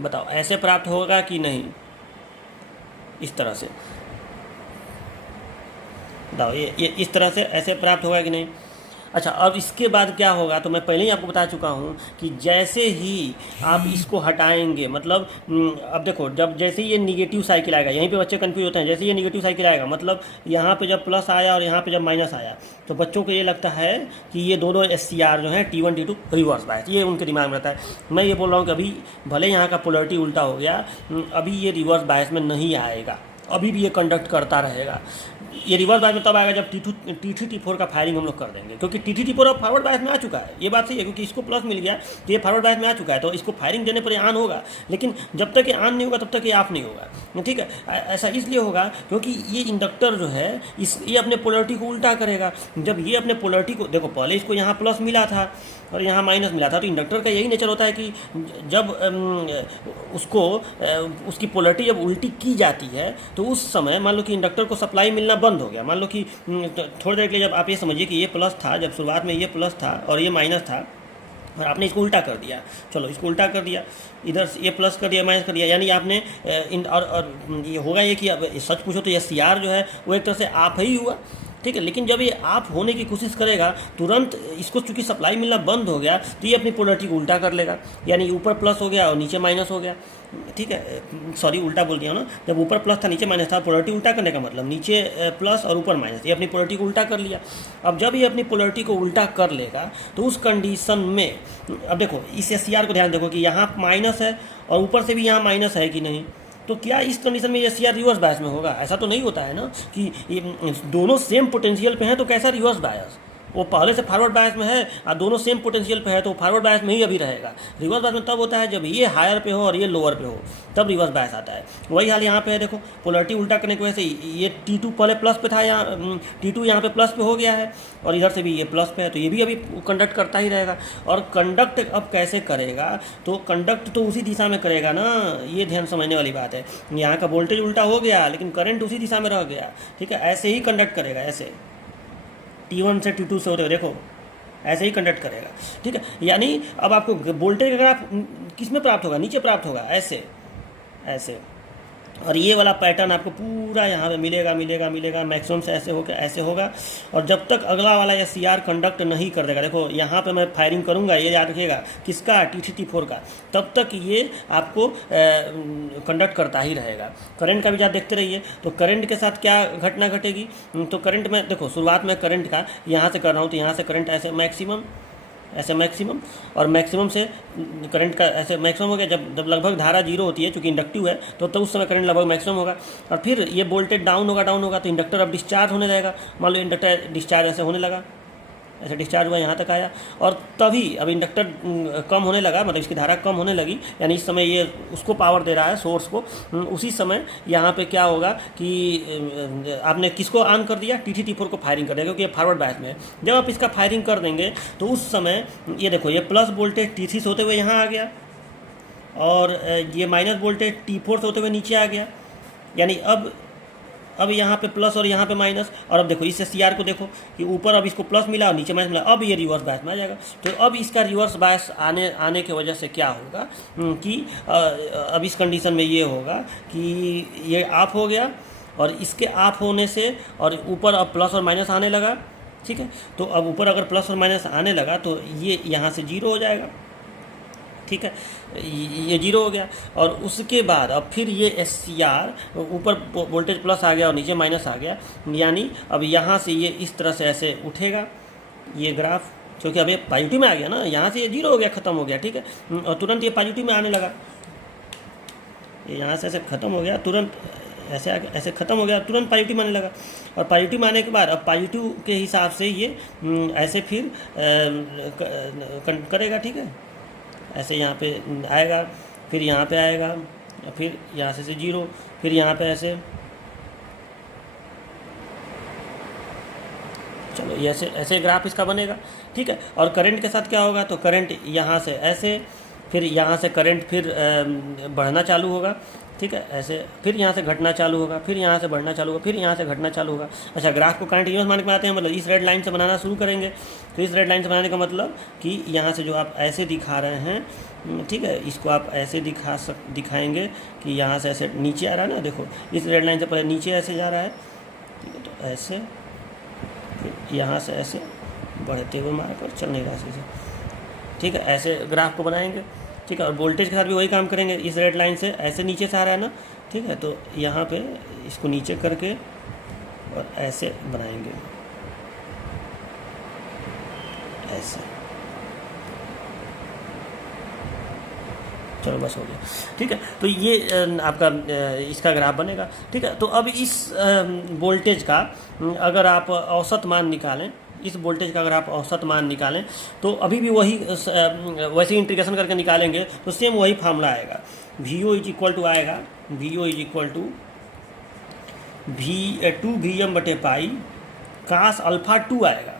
बताओ ऐसे प्राप्त होगा कि नहीं, इस तरह से बताओ, ये इस तरह से ऐसे प्राप्त होगा कि नहीं। अच्छा, अब इसके बाद क्या होगा, तो मैं पहले ही आपको बता चुका हूँ कि जैसे ही आप इसको हटाएंगे, मतलब अब देखो जब जैसे ही ये निगेटिव साइकिल आएगा, यहीं पे बच्चे कंफ्यूज होते हैं, जैसे ये निगेटिव साइकिल आएगा मतलब यहाँ पे जब प्लस आया और यहाँ पे जब माइनस आया, तो बच्चों को ये लगता है कि ये दोनों SCR जो है T1 T2 रिवर्स बायस, ये उनके दिमाग में रहता है। मैं ये बोल रहा हूँ कि अभी भले यहाँ का पोलरिटी उल्टा हो गया, अभी ये रिवर्स बायस में नहीं आएगा, अभी भी ये कंडक्ट करता रहेगा। ये रिवर्स बायस में तब आएगा जब T3 T4 का फायरिंग हम लोग कर देंगे, क्योंकि T3 T4 अब फॉरवर्ड बायस में आ चुका है, ये बात सही है, क्योंकि इसको प्लस मिल गया तो ये फॉरवर्ड बायस में आ चुका है, तो इसको फायरिंग देने पर ये ऑन होगा। लेकिन जब तक ये ऑन नहीं होगा तब तक ये ऑफ नहीं होगा, ठीक है। ऐसा इसलिए होगा क्योंकि ये इंडक्टर जो है ये अपने पोलरिटी को उल्टा करेगा। जब ये अपने पोलरिटी को, देखो पहले इसको यहाँ प्लस मिला था और यहाँ माइनस मिला था, तो इंडक्टर का यही नेचर होता है कि जब उसकी पोलरिटी जब उल्टी की जाती है तो उस समय मान लो कि इंडक्टर को सप्लाई मिलना बंद हो गया। मान लो कि थोड़ी देर के लिए जब आप ये समझिए कि ये प्लस था, जब शुरुआत में ये प्लस था और ये माइनस था और आपने इसको उल्टा कर दिया, चलो इसको उल्टा कर दिया, इधर ये प्लस कर दिया माइनस कर दिया, यानी आपने और ये होगा ये कि अब सच पूछो तो SCR जो है वो एक तरह से आप ही हुआ, ठीक है। लेकिन जब ये आप होने की कोशिश करेगा, तुरंत इसको चूंकि सप्लाई मिलना बंद हो गया तो ये अपनी पोलरिटी को उल्टा कर लेगा, यानी ऊपर प्लस हो गया और नीचे माइनस हो गया, ठीक है। सॉरी, उल्टा बोल दिया ना, जब ऊपर प्लस था नीचे माइनस था, पोलरिटी उल्टा करने का मतलब नीचे प्लस और ऊपर माइनस, ये अपनी पोलरिटी को उल्टा कर लिया। अब जब ये अपनी पोलरिटी को उल्टा कर लेगा तो उस कंडीशन में, अब देखो इस SCR को ध्यान देखो कि यहाँ माइनस है और ऊपर से भी यहाँ माइनस है कि नहीं, तो क्या इस कंडीशन में SCR रिवर्स बायस में होगा? ऐसा तो नहीं होता है ना कि ये दोनों सेम पोटेंशियल पे हैं, तो कैसा रिवर्स बायस, वो पहले से फॉरवर्ड बायस में है और दोनों सेम पोटेंशियल पे है तो फॉरवर्ड बायस में ही अभी रहेगा। रिवर्स बायस में तब होता है जब ये हायर पे हो और ये लोअर पे हो, तब रिवर्स बायस आता है। वही हाल यहाँ पे है, देखो पोलरिटी उल्टा करने की वजह से ये T2 पहले प्लस पे था, यहाँ T2 यहाँ पे प्लस पे हो गया है और इधर से भी ये प्लस पे है, तो ये भी अभी कंडक्ट करता ही रहेगा। और कंडक्ट अब कैसे करेगा, तो कंडक्ट तो उसी दिशा में करेगा ना, ये ध्यान समझने वाली बात है। यहाँ का वोल्टेज उल्टा हो गया लेकिन करंट उसी दिशा में रह गया, ठीक है। ऐसे ही कंडक्ट करेगा, ऐसे T1 से T2 से होते हुए, देखो ऐसे ही कंडक्ट करेगा, ठीक है। यानी अब आपको वोल्टेज का ग्राफ किस में प्राप्त होगा, नीचे प्राप्त होगा, ऐसे ऐसे, और ये वाला पैटर्न आपको पूरा यहाँ पे मिलेगा मिलेगा मिलेगा, मैक्सिमम से ऐसे होगा। और जब तक अगला वाला SCR कंडक्ट नहीं कर देगा, देखो यहाँ पे मैं फायरिंग करूँगा, ये याद रखिएगा किसका, T3 T4 का, तब तक ये आपको कंडक्ट करता ही रहेगा। करंट का भी जब देखते रहिए, तो करंट के साथ क्या घटना घटेगी, तो करंट में देखो शुरुआत में करंट का यहाँ से कर रहा हूँ, तो यहाँ से करंट ऐसे मैक्सिमम और मैक्सिमम से करंट का ऐसे मैक्सिमम हो गया। जब लगभग धारा जीरो होती है, चूँकि इंडक्टिव है, तो उस समय करंट लगभग मैक्सिमम होगा। और फिर ये वोल्टेज डाउन होगा तो इंडक्टर अब डिस्चार्ज होने लगेगा। मान लो इंडक्टर डिस्चार्ज ऐसे होने लगा, ऐसे डिस्चार्ज हुआ, यहाँ तक आया, और तभी अब इंडक्टर कम होने लगा, मतलब इसकी धारा कम होने लगी, यानी इस समय ये उसको पावर दे रहा है, सोर्स को। उसी समय यहाँ पे क्या होगा कि आपने किसको ऑन कर दिया, T3 T4 को फायरिंग कर दिया, क्योंकि ये फॉरवर्ड बायस में है। जब आप इसका फायरिंग कर देंगे तो उस समय ये देखो, ये प्लस वोल्टेज T3 से होते हुए यहाँ आ गया और ये माइनस वोल्टेज T4 से होते हुए नीचे आ गया, यानी अब यहाँ पे प्लस और यहाँ पे माइनस। और अब देखो इस SCR को देखो कि ऊपर अब इसको प्लस मिला और नीचे माइनस मिला, अब ये रिवर्स बायस में आ जाएगा। तो अब इसका रिवर्स बायस आने की वजह से क्या होगा कि अब इस कंडीशन में ये होगा कि ये ऑफ हो गया और इसके ऑफ होने से और ऊपर अब प्लस और माइनस आने लगा, ठीक है। तो अब ऊपर अगर प्लस और माइनस आने लगा तो ये यहाँ से जीरो हो जाएगा, ठीक है, ये जीरो हो गया। और उसके बाद अब फिर ये SCR ऊपर वोल्टेज प्लस आ गया और नीचे माइनस आ गया, यानी अब यहाँ से ये इस तरह से ऐसे उठेगा ये ग्राफ, क्योंकि अब ये पॉजिटिव में आ गया ना, यहाँ से ये जीरो हो गया, ख़त्म हो गया, ठीक है। और तुरंत ये पॉजिटिव में आने लगा, ये यहाँ से ऐसे ख़त्म हो गया, तुरंत ऐसे ऐसे ख़त्म हो गया, तुरंत पॉजिटिव आने लगा। और पॉजिटिव आने के बाद अब पॉजिटिव के हिसाब से ये ऐसे फिर करेगा, ठीक है। ऐसे यहाँ पे आएगा, फिर यहाँ पे आएगा, फिर यहाँ से जीरो, फिर यहाँ पे ऐसे, चलो ये ऐसे ऐसे ग्राफ इसका बनेगा, ठीक है। और करंट के साथ क्या होगा, तो करंट यहाँ से ऐसे, फिर यहाँ से करंट फिर बढ़ना चालू होगा, ठीक है, ऐसे, फिर यहाँ से घटना चालू होगा, फिर यहाँ से बढ़ना चालू होगा, फिर यहाँ से घटना चालू होगा। अच्छा, ग्राफ को कंटिन्यूस मान के बनाते हैं, मतलब इस रेड लाइन से बनाना शुरू करेंगे। तो इस रेड लाइन से बनाने का मतलब कि यहाँ से जो आप ऐसे दिखा रहे हैं, ठीक है, इसको आप ऐसे दिखाएंगे कि यहाँ से ऐसे नीचे आ रहा है ना, देखो इस रेड लाइन से पहले नीचे ऐसे जा रहा है, ठीक है, तो ऐसे, फिर यहाँ से ऐसे बढ़ते हुए मारकर चल नहीं रहा से, ठीक है, ऐसे ग्राफ को बनाएंगे, ठीक है। और वोल्टेज के साथ भी वही काम करेंगे, इस रेड लाइन से ऐसे नीचे से आ रहा है ना, ठीक है, तो यहाँ पे इसको नीचे करके और ऐसे बनाएंगे, ऐसे, चलो बस हो गया, ठीक है। तो ये आपका इसका ग्राफ बनेगा, ठीक है। तो अब इस वोल्टेज का अगर आप औसत मान निकालें, इस वोल्टेज का अगर आप औसत मान निकालें, तो अभी भी वही वैसे इंटीग्रेशन करके निकालेंगे तो सेम वही फार्मूला आएगा। VO इज इक्वल टू आएगा, VO is equal to V2 बटे पाई कास अल्फ़ा 2 आएगा,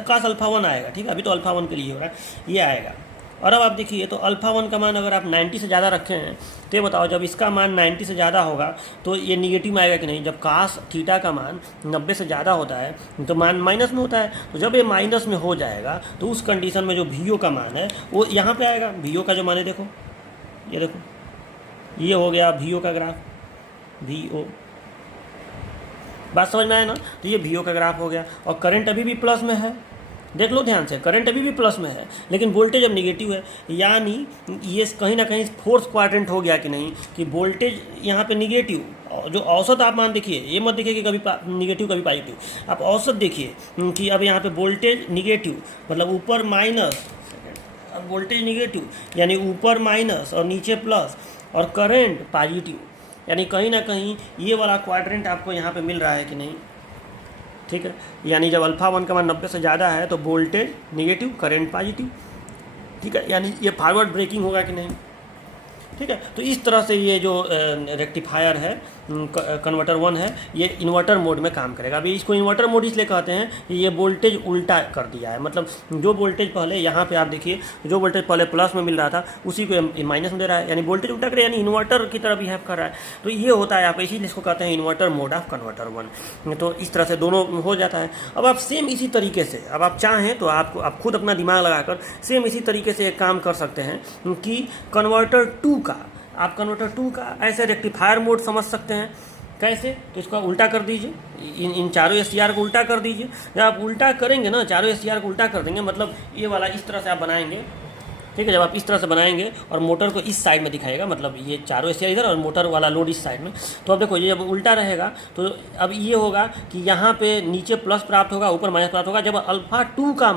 कास अल्फ़ा 1 आएगा, ठीक है। अभी तो अल्फ़ा 1 के लिए हो रहा है, ये आएगा। और अब आप देखिए, तो अल्फ़ा 1 का मान अगर आप 90 से ज़्यादा रखे हैं, तो ये बताओ जब इसका मान 90 से ज़्यादा होगा तो ये निगेटिव में आएगा कि नहीं। जब कास थीटा का मान 90 से ज़्यादा होता है तो मान माइनस में होता है, तो जब ये माइनस में हो जाएगा तो उस कंडीशन में जो VO का मान है वो यहाँ पे आएगा। VO का जो मान है, देखो ये, देखो ये हो गया VO का ग्राफ, VO, बात समझ में आया ना। तो ये VO का ग्राफ हो गया। और करंट अभी भी प्लस में है, देख लो ध्यान से, करंट अभी भी प्लस में है, लेकिन वोल्टेज अब निगेटिव है, यानी ये कहीं ना कहीं फोर्थ क्वाड्रेंट हो गया कि नहीं, कि वोल्टेज यहाँ पे निगेटिव, जो औसत आप मान देखिए, ये मत देखिए कि कभी निगेटिव कभी पॉजिटिव, आप औसत देखिए कि अब यहाँ पे वोल्टेज निगेटिव मतलब ऊपर माइनस, अब वोल्टेज निगेटिव यानी ऊपर माइनस और नीचे प्लस, और करंट पॉजिटिव, यानी कहीं ना कहीं ये वाला क्वाड्रेंट आपको यहाँ पे मिल रहा है कि नहीं, ठीक है। यानी जब अल्फ़ा 1 का मान 90 से ज़्यादा है तो वोल्टेज निगेटिव, करंट पॉजिटिव, ठीक है, यानी ये फॉरवर्ड ब्रेकिंग होगा कि नहीं, ठीक है। तो इस तरह से ये जो रेक्टिफायर है, कन्वर्टर 1 है, ये इन्वर्टर मोड में काम करेगा। अभी इसको इन्वर्टर मोड इसलिए कहते हैं कि ये वोल्टेज उल्टा कर दिया है, मतलब जो वोल्टेज पहले यहाँ पे आप देखिए, जो वोल्टेज पहले प्लस में मिल रहा था उसी को माइनस में दे रहा है, यानी वोल्टेज उल्टा करे, यानी इन्वर्टर की तरह बिहेव कर रहा है। तो ये होता है आपका, इसीलिए इसको कहते हैं इन्वर्टर मोड ऑफ कन्वर्टर 1। तो इस तरह से दोनों हो जाता है। अब आप सेम इसी तरीके से, अब आप चाहें तो आप खुद अपना दिमाग लगाकर सेम इसी तरीके से एक काम कर सकते हैं कि कन्वर्टर 2 का, आप कन्वर्टर 2 का ऐसे रेक्टिफायर मोड समझ सकते हैं। कैसे, तो इसका उल्टा कर दीजिए, इन चारों SCR को उल्टा कर दीजिए। जब आप उल्टा करेंगे ना, चारों SCR को उल्टा कर देंगे, मतलब ये वाला इस तरह से आप बनाएंगे, ठीक है। जब आप इस तरह से बनाएंगे और मोटर को इस साइड में दिखाएगा, मतलब ये चारों SCR इधर और मोटर वाला लोड इस साइड में, तो अब देखो ये जब उल्टा रहेगा तो अब ये होगा कि यहाँ पे नीचे प्लस प्राप्त होगा, ऊपर माइनस प्राप्त होगा। जब अल्फ़ा 2 का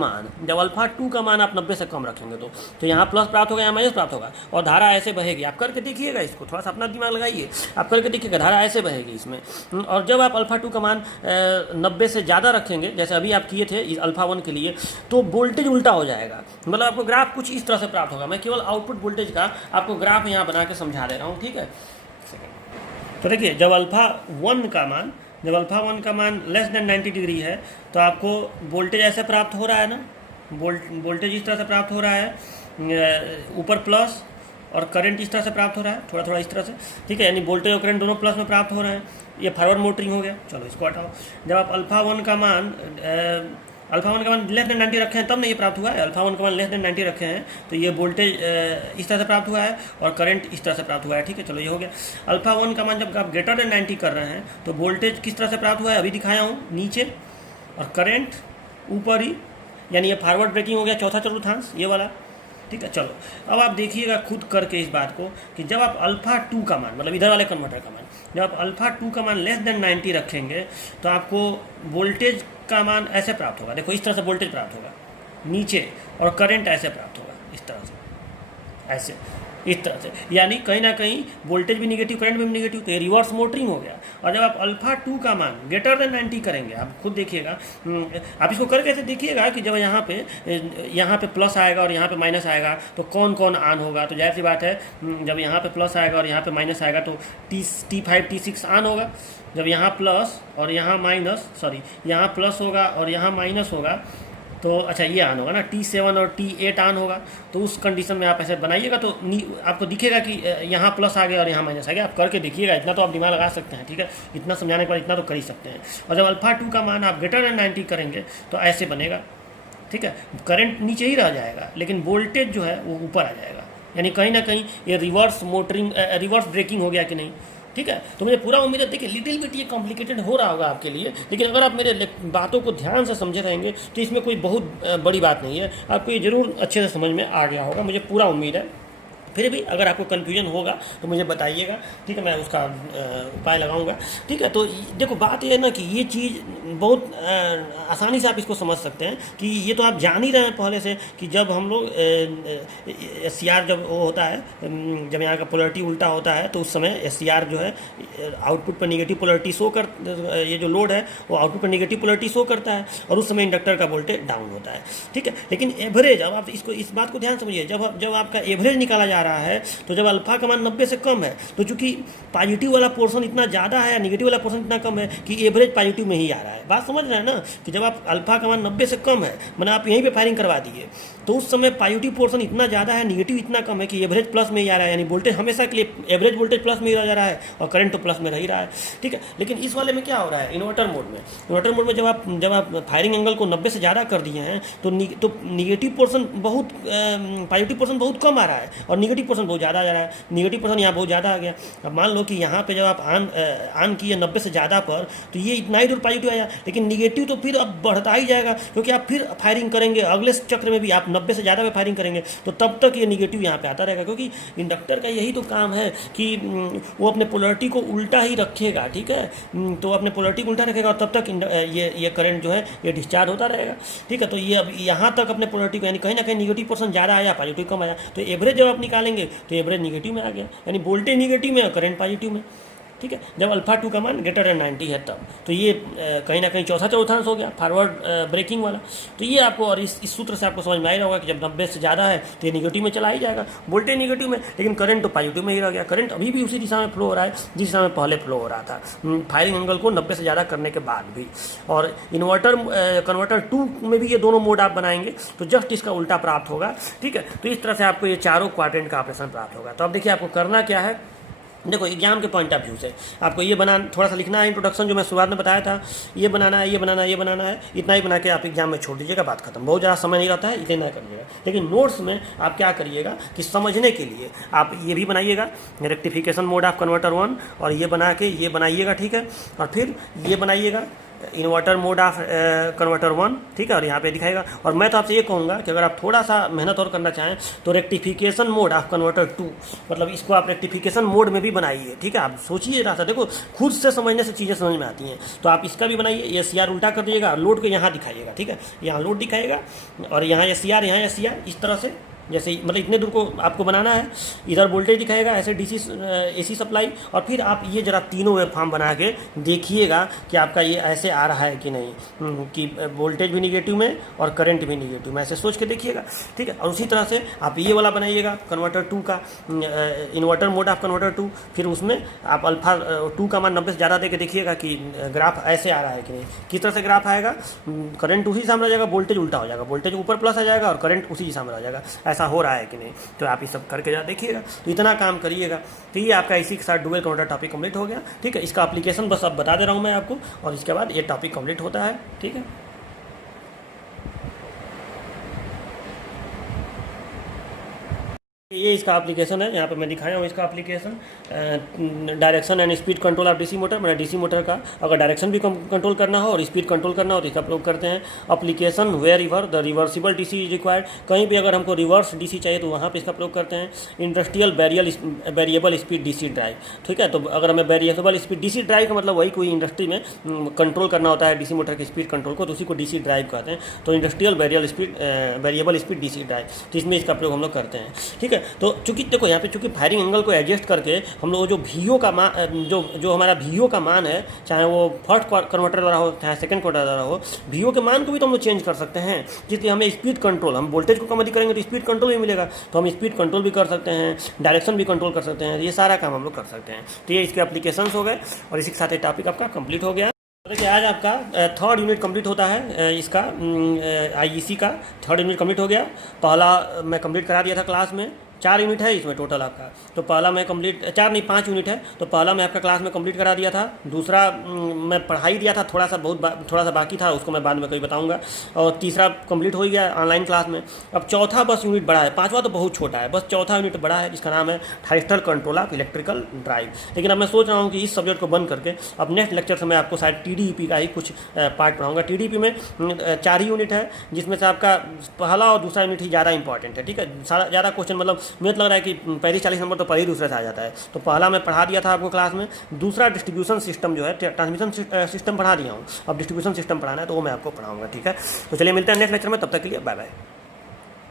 मान आप 90 से कम रखेंगे तो यहाँ प्लस प्राप्त होगा, यहाँ माइनस प्राप्त होगा, और धारा ऐसे बहेगी। आप करके देखिएगा, इसको थोड़ा सा अपना दिमाग लगाइए, आप करके देखिएगा, धारा ऐसे बहेगी इसमें। और जब आप अल्फ़ा 2 का मान 90 से ज़्यादा रखेंगे, जैसे अभी आप किए थे इस अल्फ़ा 1 के लिए, तो वोल्टेज उल्टा हो जाएगा, मतलब आपको ग्राफ कुछ इस तरह से प्राप्त होगा। मैं केवल आउटपुट वोल्टेज का आपको ग्राफ यहाँ बना के समझा दे रहा हूँ, ठीक है। तो देखिए, जब अल्फ़ा 1 का मान लेस देन 90 डिग्री है तो आपको वोल्टेज ऐसे प्राप्त हो रहा है ना, वोल्टेज इस तरह से प्राप्त हो रहा है, ऊपर प्लस, और करंट इस तरह से प्राप्त हो रहा है, थोड़ा थोड़ा इस तरह से, ठीक है। यानी वोल्टेज और करंट दोनों प्लस में प्राप्त हो रहे हैं, ये फॉरवर्ड मोटरिंग हो गया। चलो इसको हटाओ। जब आप अल्फ़ा 1 का मान लेस देन 90 रखे हैं तब नहीं ये प्राप्त हुआ है। अल्फ़ा 1 का मान लेस देन 90 रखे हैं तो ये वोल्टेज इस तरह से प्राप्त हुआ है और करंट इस तरह से प्राप्त हुआ है, ठीक है। चलो ये हो गया। अल्फ़ा 1 का मान जब आप ग्रेटर देन 90 कर रहे हैं तो वोल्टेज किस तरह से प्राप्त हुआ है, अभी दिखाया हूँ, नीचे, और करंट ऊपर ही, यानी ये फॉरवर्ड ब्रेकिंग हो गया, चौथा चतुर्थांश ये वाला, ठीक है। चलो अब आप देखिएगा खुद करके इस बात को कि जब आप अल्फ़ा 2 का मान, मतलब इधर वाले कन्वर्टर का मान, जब आप अल्फ़ा 2 का मान लेस देन 90 रखेंगे तो आपको वोल्टेज का मान ऐसे प्राप्त होगा। देखो इस तरह से वोल्टेज प्राप्त होगा, नीचे और करंट ऐसे प्राप्त होगा, इस तरह से, ऐसे, इस तरह से, यानी कहीं ना कहीं वोल्टेज भी निगेटिव, करंट भी निगेटिव, तो ये रिवर्स मोटरिंग हो गया। और जब आप अल्फा 2 का मान ग्रेटर देन 90 करेंगे, आप खुद देखिएगा, आप इसको करके ऐसे देखिएगा कि जब यहाँ पे प्लस आएगा और यहाँ पे माइनस आएगा तो कौन कौन ऑन होगा। तो जाहिर सी बात है, जब यहाँ पे प्लस आएगा और यहाँ पे माइनस आएगा तो T5 T6 ऑन होगा। जब यहाँ प्लस और यहाँ माइनस, सॉरी, यहाँ प्लस होगा और यहाँ माइनस होगा तो अच्छा ये ऑन होगा ना, T7 और T8 ऑन होगा। तो उस कंडीशन में आप ऐसे बनाइएगा तो आपको दिखेगा कि यहाँ प्लस आ गया और यहाँ माइनस आ गया। आप करके देखिएगा, इतना तो आप दिमाग लगा सकते हैं, ठीक है, इतना समझाने के बाद इतना तो कर ही सकते हैं। और जब अल्फा 2 का मान आप ग्रेटर देन 90 करेंगे तो ऐसे बनेगा, ठीक है, करंट नीचे ही रह जाएगा लेकिन वोल्टेज जो है वो ऊपर आ जाएगा। यानी कहीं ना कहीं ये रिवर्स मोटरिंग, रिवर्स ब्रेकिंग हो गया कि नहीं, ठीक है। तो मुझे पूरा उम्मीद है, देखिए लिटिल बिट ये कॉम्प्लिकेटेड हो रहा होगा आपके लिए, लेकिन अगर आप मेरे बातों को ध्यान से समझे रहेंगे तो इसमें कोई बहुत बड़ी बात नहीं है, आपको ये ज़रूर अच्छे से समझ में आ गया होगा, मुझे पूरा उम्मीद है। फिर भी अगर आपको कन्फ्यूजन होगा तो मुझे बताइएगा, ठीक है, मैं उसका उपाय लगाऊंगा, ठीक है। तो देखो बात ये है ना कि ये चीज़ बहुत आसानी से आप इसको समझ सकते हैं कि ये तो आप जान ही रहे हैं पहले से कि जब हम लोग SCR जब वो होता है, जब यहाँ का पोलरिटी उल्टा होता है तो उस समय SCR जो है आउटपुट पर निगेटिव पोलरिटी शो कर, ये जो लोड है वो आउटपुट पर निगेटिव पोलरिटी शो करता है और उस समय इंडक्टर का वोल्टेज डाउन होता है, ठीक है। लेकिन एवरेज, अब आप इसको, इस बात को ध्यान समझिए, जब आपका एवरेज निकाला जा रहा है तो जब अल्फा का मान 90 से कम है तो चूंकि पॉजिटिव वाला पोर्शन इतना ज़्यादा है, नेगेटिव वाला पोर्शन इतना कम है कि एवरेज पॉजिटिव में ही आ रहा है। बात समझ रहे हैं ना कि जब आप अल्फा का मान 90 से कम है, मैंने आप यहीं पे फायरिंग करवा दिए, तो उस समय पॉजिटिव पोर्शन इतना ज़्यादा है, नेगेटिव इतना कम है कि एवरेज प्लस में ही आ रहा है। यानी वोल्टेज हमेशा के लिए एवरेज वोल्टेज प्लस में ही रह जा रहा है और करंट तो प्लस में रह ही रहा है, ठीक है। लेकिन इस वाले में क्या हो रहा है, इन्वर्टर मोड में जब आप फायरिंग एंगल को 90 से ज़्यादा कर दिए हैं तो निगेटिव पोर्शन बहुत, पॉजिटिव पोर्शन बहुत कम आ रहा है और निगेटिव पोर्शन बहुत ज़्यादा आ जा रहा है। निगेटिव पोर्शन यहाँ बहुत ज़्यादा आ गया। अब मान लो कि यहाँ पे जब आप ऑन किए 90 से ज़्यादा पर तो ये इतना ही दूर पॉजिटिव आया, लेकिन निगेटिव तो फिर अब बढ़ता ही जाएगा क्योंकि आप फिर फायरिंग करेंगे, अगले चक्र में भी आप 90 से ज़्यादा पे फायरिंग करेंगे तो तब तक ये निगेटिव यहाँ पे आता रहेगा, क्योंकि इंडक्टर का यही तो काम है कि वो अपने पोलरिटी को उल्टा ही रखेगा, ठीक है। तो अपने पोलरिटी को उल्टा रखेगा और तब तक ये करंट जो है ये डिस्चार्ज होता रहेगा, ठीक है। तो ये अब यहाँ तक अपने पोलरिटी को, यानी कहीं ना कहीं निगेटिव पोर्शन ज़्यादा आया, पॉजिटिव कम आया, तो एवरेज जब आप निकालेंगे तो एवरेज निगेटिव में आ गया, यानी वोल्टेज निगेटिव में और करंट पॉजिटिव में, ठीक है। जब अल्फा 2 का मान ग्रेटर देन 90 है तब तो ये कहीं ना कहीं चौथांश हो गया फॉरवर्ड ब्रेकिंग वाला। तो ये आपको, और इस सूत्र से आपको समझ में आ रहा होगा कि जब 90 से ज़्यादा है तो ये निगेटिव में चला ही जाएगा, वोल्टेज निगेटिव में, लेकिन करंट तो पॉजिटिव में ही रह गया। करंट अभी भी उसी दिशा में फ्लो हो रहा है जिस दिशा में पहले फ्लो हो रहा था, फायरिंग एंगल को 90 से ज़्यादा करने के बाद भी। और कन्वर्टर 2 में भी ये दोनों मोड आप बनाएंगे तो जस्ट इसका उल्टा प्राप्त होगा, ठीक है। तो इस तरह से आपको ये चारों क्वाड्रेंट का ऑपरेशन प्राप्त होगा। तो अब देखिए आपको करना क्या है, देखो एग्जाम के पॉइंट ऑफ व्यू से आपको ये थोड़ा सा लिखना है, इंट्रोडक्शन जो मैं शुरुआत में बताया था, ये बनाना है, ये बनाना है, इतना ही बना के आप एग्जाम में छोड़ दीजिएगा, बात खत्म। बहुत ज़्यादा समय नहीं रहता है, इतना करिएगा। लेकिन नोट्स में आप क्या करिएगा कि समझने के लिए आप ये भी बनाइएगा, रेक्टिफिकेशन मोड ऑफ कन्वर्टर 1, और ये बना के ये बनाइएगा, ठीक है। और फिर ये बनाइएगा इन्वर्टर मोड ऑफ कन्वर्टर 1, ठीक है, और यहाँ पे दिखाएगा। और मैं तो आपसे ये कहूँगा कि अगर आप थोड़ा सा मेहनत और करना चाहें तो रेक्टिफिकेशन मोड ऑफ कन्वर्टर 2, मतलब इसको आप रेक्टिफिकेशन मोड में भी बनाइए, ठीक है। आप सोचिए रहा था, देखो खुद से समझने से चीज़ें समझ में आती हैं। तो आप इसका भी बनाइए, ये SCR उल्टा कर दीजिएगा, लोड को यहाँ दिखाइएगा, ठीक है, यहाँ लोड दिखाएगा और यहाँ SCR, यहाँ SCR, इस तरह से, जैसे मतलब इतने दूर को आपको बनाना है। इधर वोल्टेज दिखाएगा ऐसे DC AC सप्लाई, और फिर आप ये जरा तीनों वेव फॉर्म बना के देखिएगा कि आपका ये ऐसे आ रहा है कि नहीं, कि वोल्टेज भी निगेटिव में और करंट भी निगेटिव में, ऐसे सोच के देखिएगा, ठीक है। और उसी तरह से आप ये वाला बनाइएगा कन्वर्टर 2 का, इन्वर्टर मोड ऑफ कन्वर्टर 2, फिर उसमें आप अल्फा 2 का मान 90 से ज़्यादा दे के देखिएगा कि ग्राफ ऐसे आ रहा है कि नहीं। किस तरह से ग्राफ आएगा, करंट उसी दिशा में आ जाएगा, वोल्टेज उल्टा हो जाएगा, वोल्टेज ऊपर प्लस आ जाएगा और करंट उसी दिशा में आ जाएगा, ऐसा हो रहा है कि नहीं। तो आप ये सब करके जा देखिएगा, तो इतना काम करिएगा। तो ये आपका इसी के साथ डुअल कन्वर्टर टॉपिक कंप्लीट हो गया, ठीक है। इसका एप्लीकेशन बस अब बता दे रहा हूँ मैं आपको, और इसके बाद ये टॉपिक कंप्लीट होता है, ठीक है। ये इसका एप्लीकेशन है, यहाँ पे मैं दिखाया हूँ इसका application. Direction and speed control of DC motor, मैंने डीसी मोटर का अगर डायरेक्शन भी कंट्रोल करना हो और स्पीड कंट्रोल करना हो तो इसका प्रयोग करते हैं। Application where river the reversible DC is required, कहीं भी अगर हमको रिवर्स डीसी चाहिए तो वहाँ पे इसका प्रयोग करते हैं। Industrial variable speed DC drive, ठीक है, तो अगर हमें वेरिएबल स्पीड डीसी ड्राइव का मतलब वही कोई इंडस्ट्री में कंट्रोल करना होता है डीसी मोटर की स्पीड कंट्रोल को, तो उसी को डीसी ड्राइव कहते हैं। तो industrial variable speed DC drive, तो इसमें इसका प्रयोग हम लोग करते हैं, ठीक है। तो चूंकि देखो यहाँ पे चूंकि फायरिंग एंगल को एडजस्ट करके हम लोग जो वीओ का मान जो हमारा वीओ का मान है, चाहे वो फर्स्ट कन्वर्टर द्वारा हो चाहे सेकंड कन्वर्टर द्वारा हो, वीओ के मान को भी तो हम लोग चेंज कर सकते हैं, जिससे हमें स्पीड कंट्रोल, हम वोल्टेज को कम अधिक करेंगे तो स्पीड कंट्रोल भी मिलेगा, तो हम स्पीड कंट्रोल भी कर सकते हैं, डायरेक्शन भी कंट्रोल कर सकते हैं, ये सारा काम हम लोग कर सकते हैं। तो ये इसके एप्लीकेशंस हो गए और इसी के साथ ये टॉपिक आपका कंप्लीट हो गया। देखिए आज आपका थर्ड यूनिट कंप्लीट होता है, इसका आईईसी का थर्ड यूनिट कंप्लीट हो गया। पहला मैं कंप्लीट करा दिया था क्लास में, 4 यूनिट है इसमें टोटल आपका, तो पहला मैं कंप्लीट 4 नहीं 5 यूनिट है, तो पहला मैं आपका क्लास में कंप्लीट करा दिया था। दूसरा मैं पढ़ाई दिया था, थोड़ा सा बाकी था, उसको मैं बाद में कभी बताऊंगा। और तीसरा कंप्लीट हो गया ऑनलाइन क्लास में। अब चौथा बस यूनिट बड़ा है, पांचवा तो बहुत छोटा है, बस चौथा यूनिट बड़ा है जिसका नाम है thyristor control of electrical drive. लेकिन अब मैं सोच रहा हूँ कि इस सब्जेक्ट को बंद करके अब नेक्स्ट लेक्चर से मैं आपको शायद टीडीईपी का ही कुछ पार्ट पढ़ाऊंगा। टीडीईपी में 4 ही यूनिट है, जिसमें से आपका पहला और दूसरा यूनिट ही ज़्यादा इंपॉर्टेंट है, ठीक है। ज़्यादा क्वेश्चन मतलब मुझे लग रहा है कि पहली 40 नंबर तो पहले ही दूसरे से आ जाता है। तो पहला मैं पढ़ा दिया था आपको क्लास में, दूसरा डिस्ट्रीब्यूशन सिस्टम जो है, ट्रांसमिशन सिस्टम पढ़ा दिया हूँ, अब डिस्ट्रीब्यूशन सिस्टम पढ़ाना है तो वो मैं आपको पढ़ाऊंगा, ठीक है। तो चलिए मिलते हैं नेक्स्ट लेक्चर में, तब तक के लिए बाय बाय।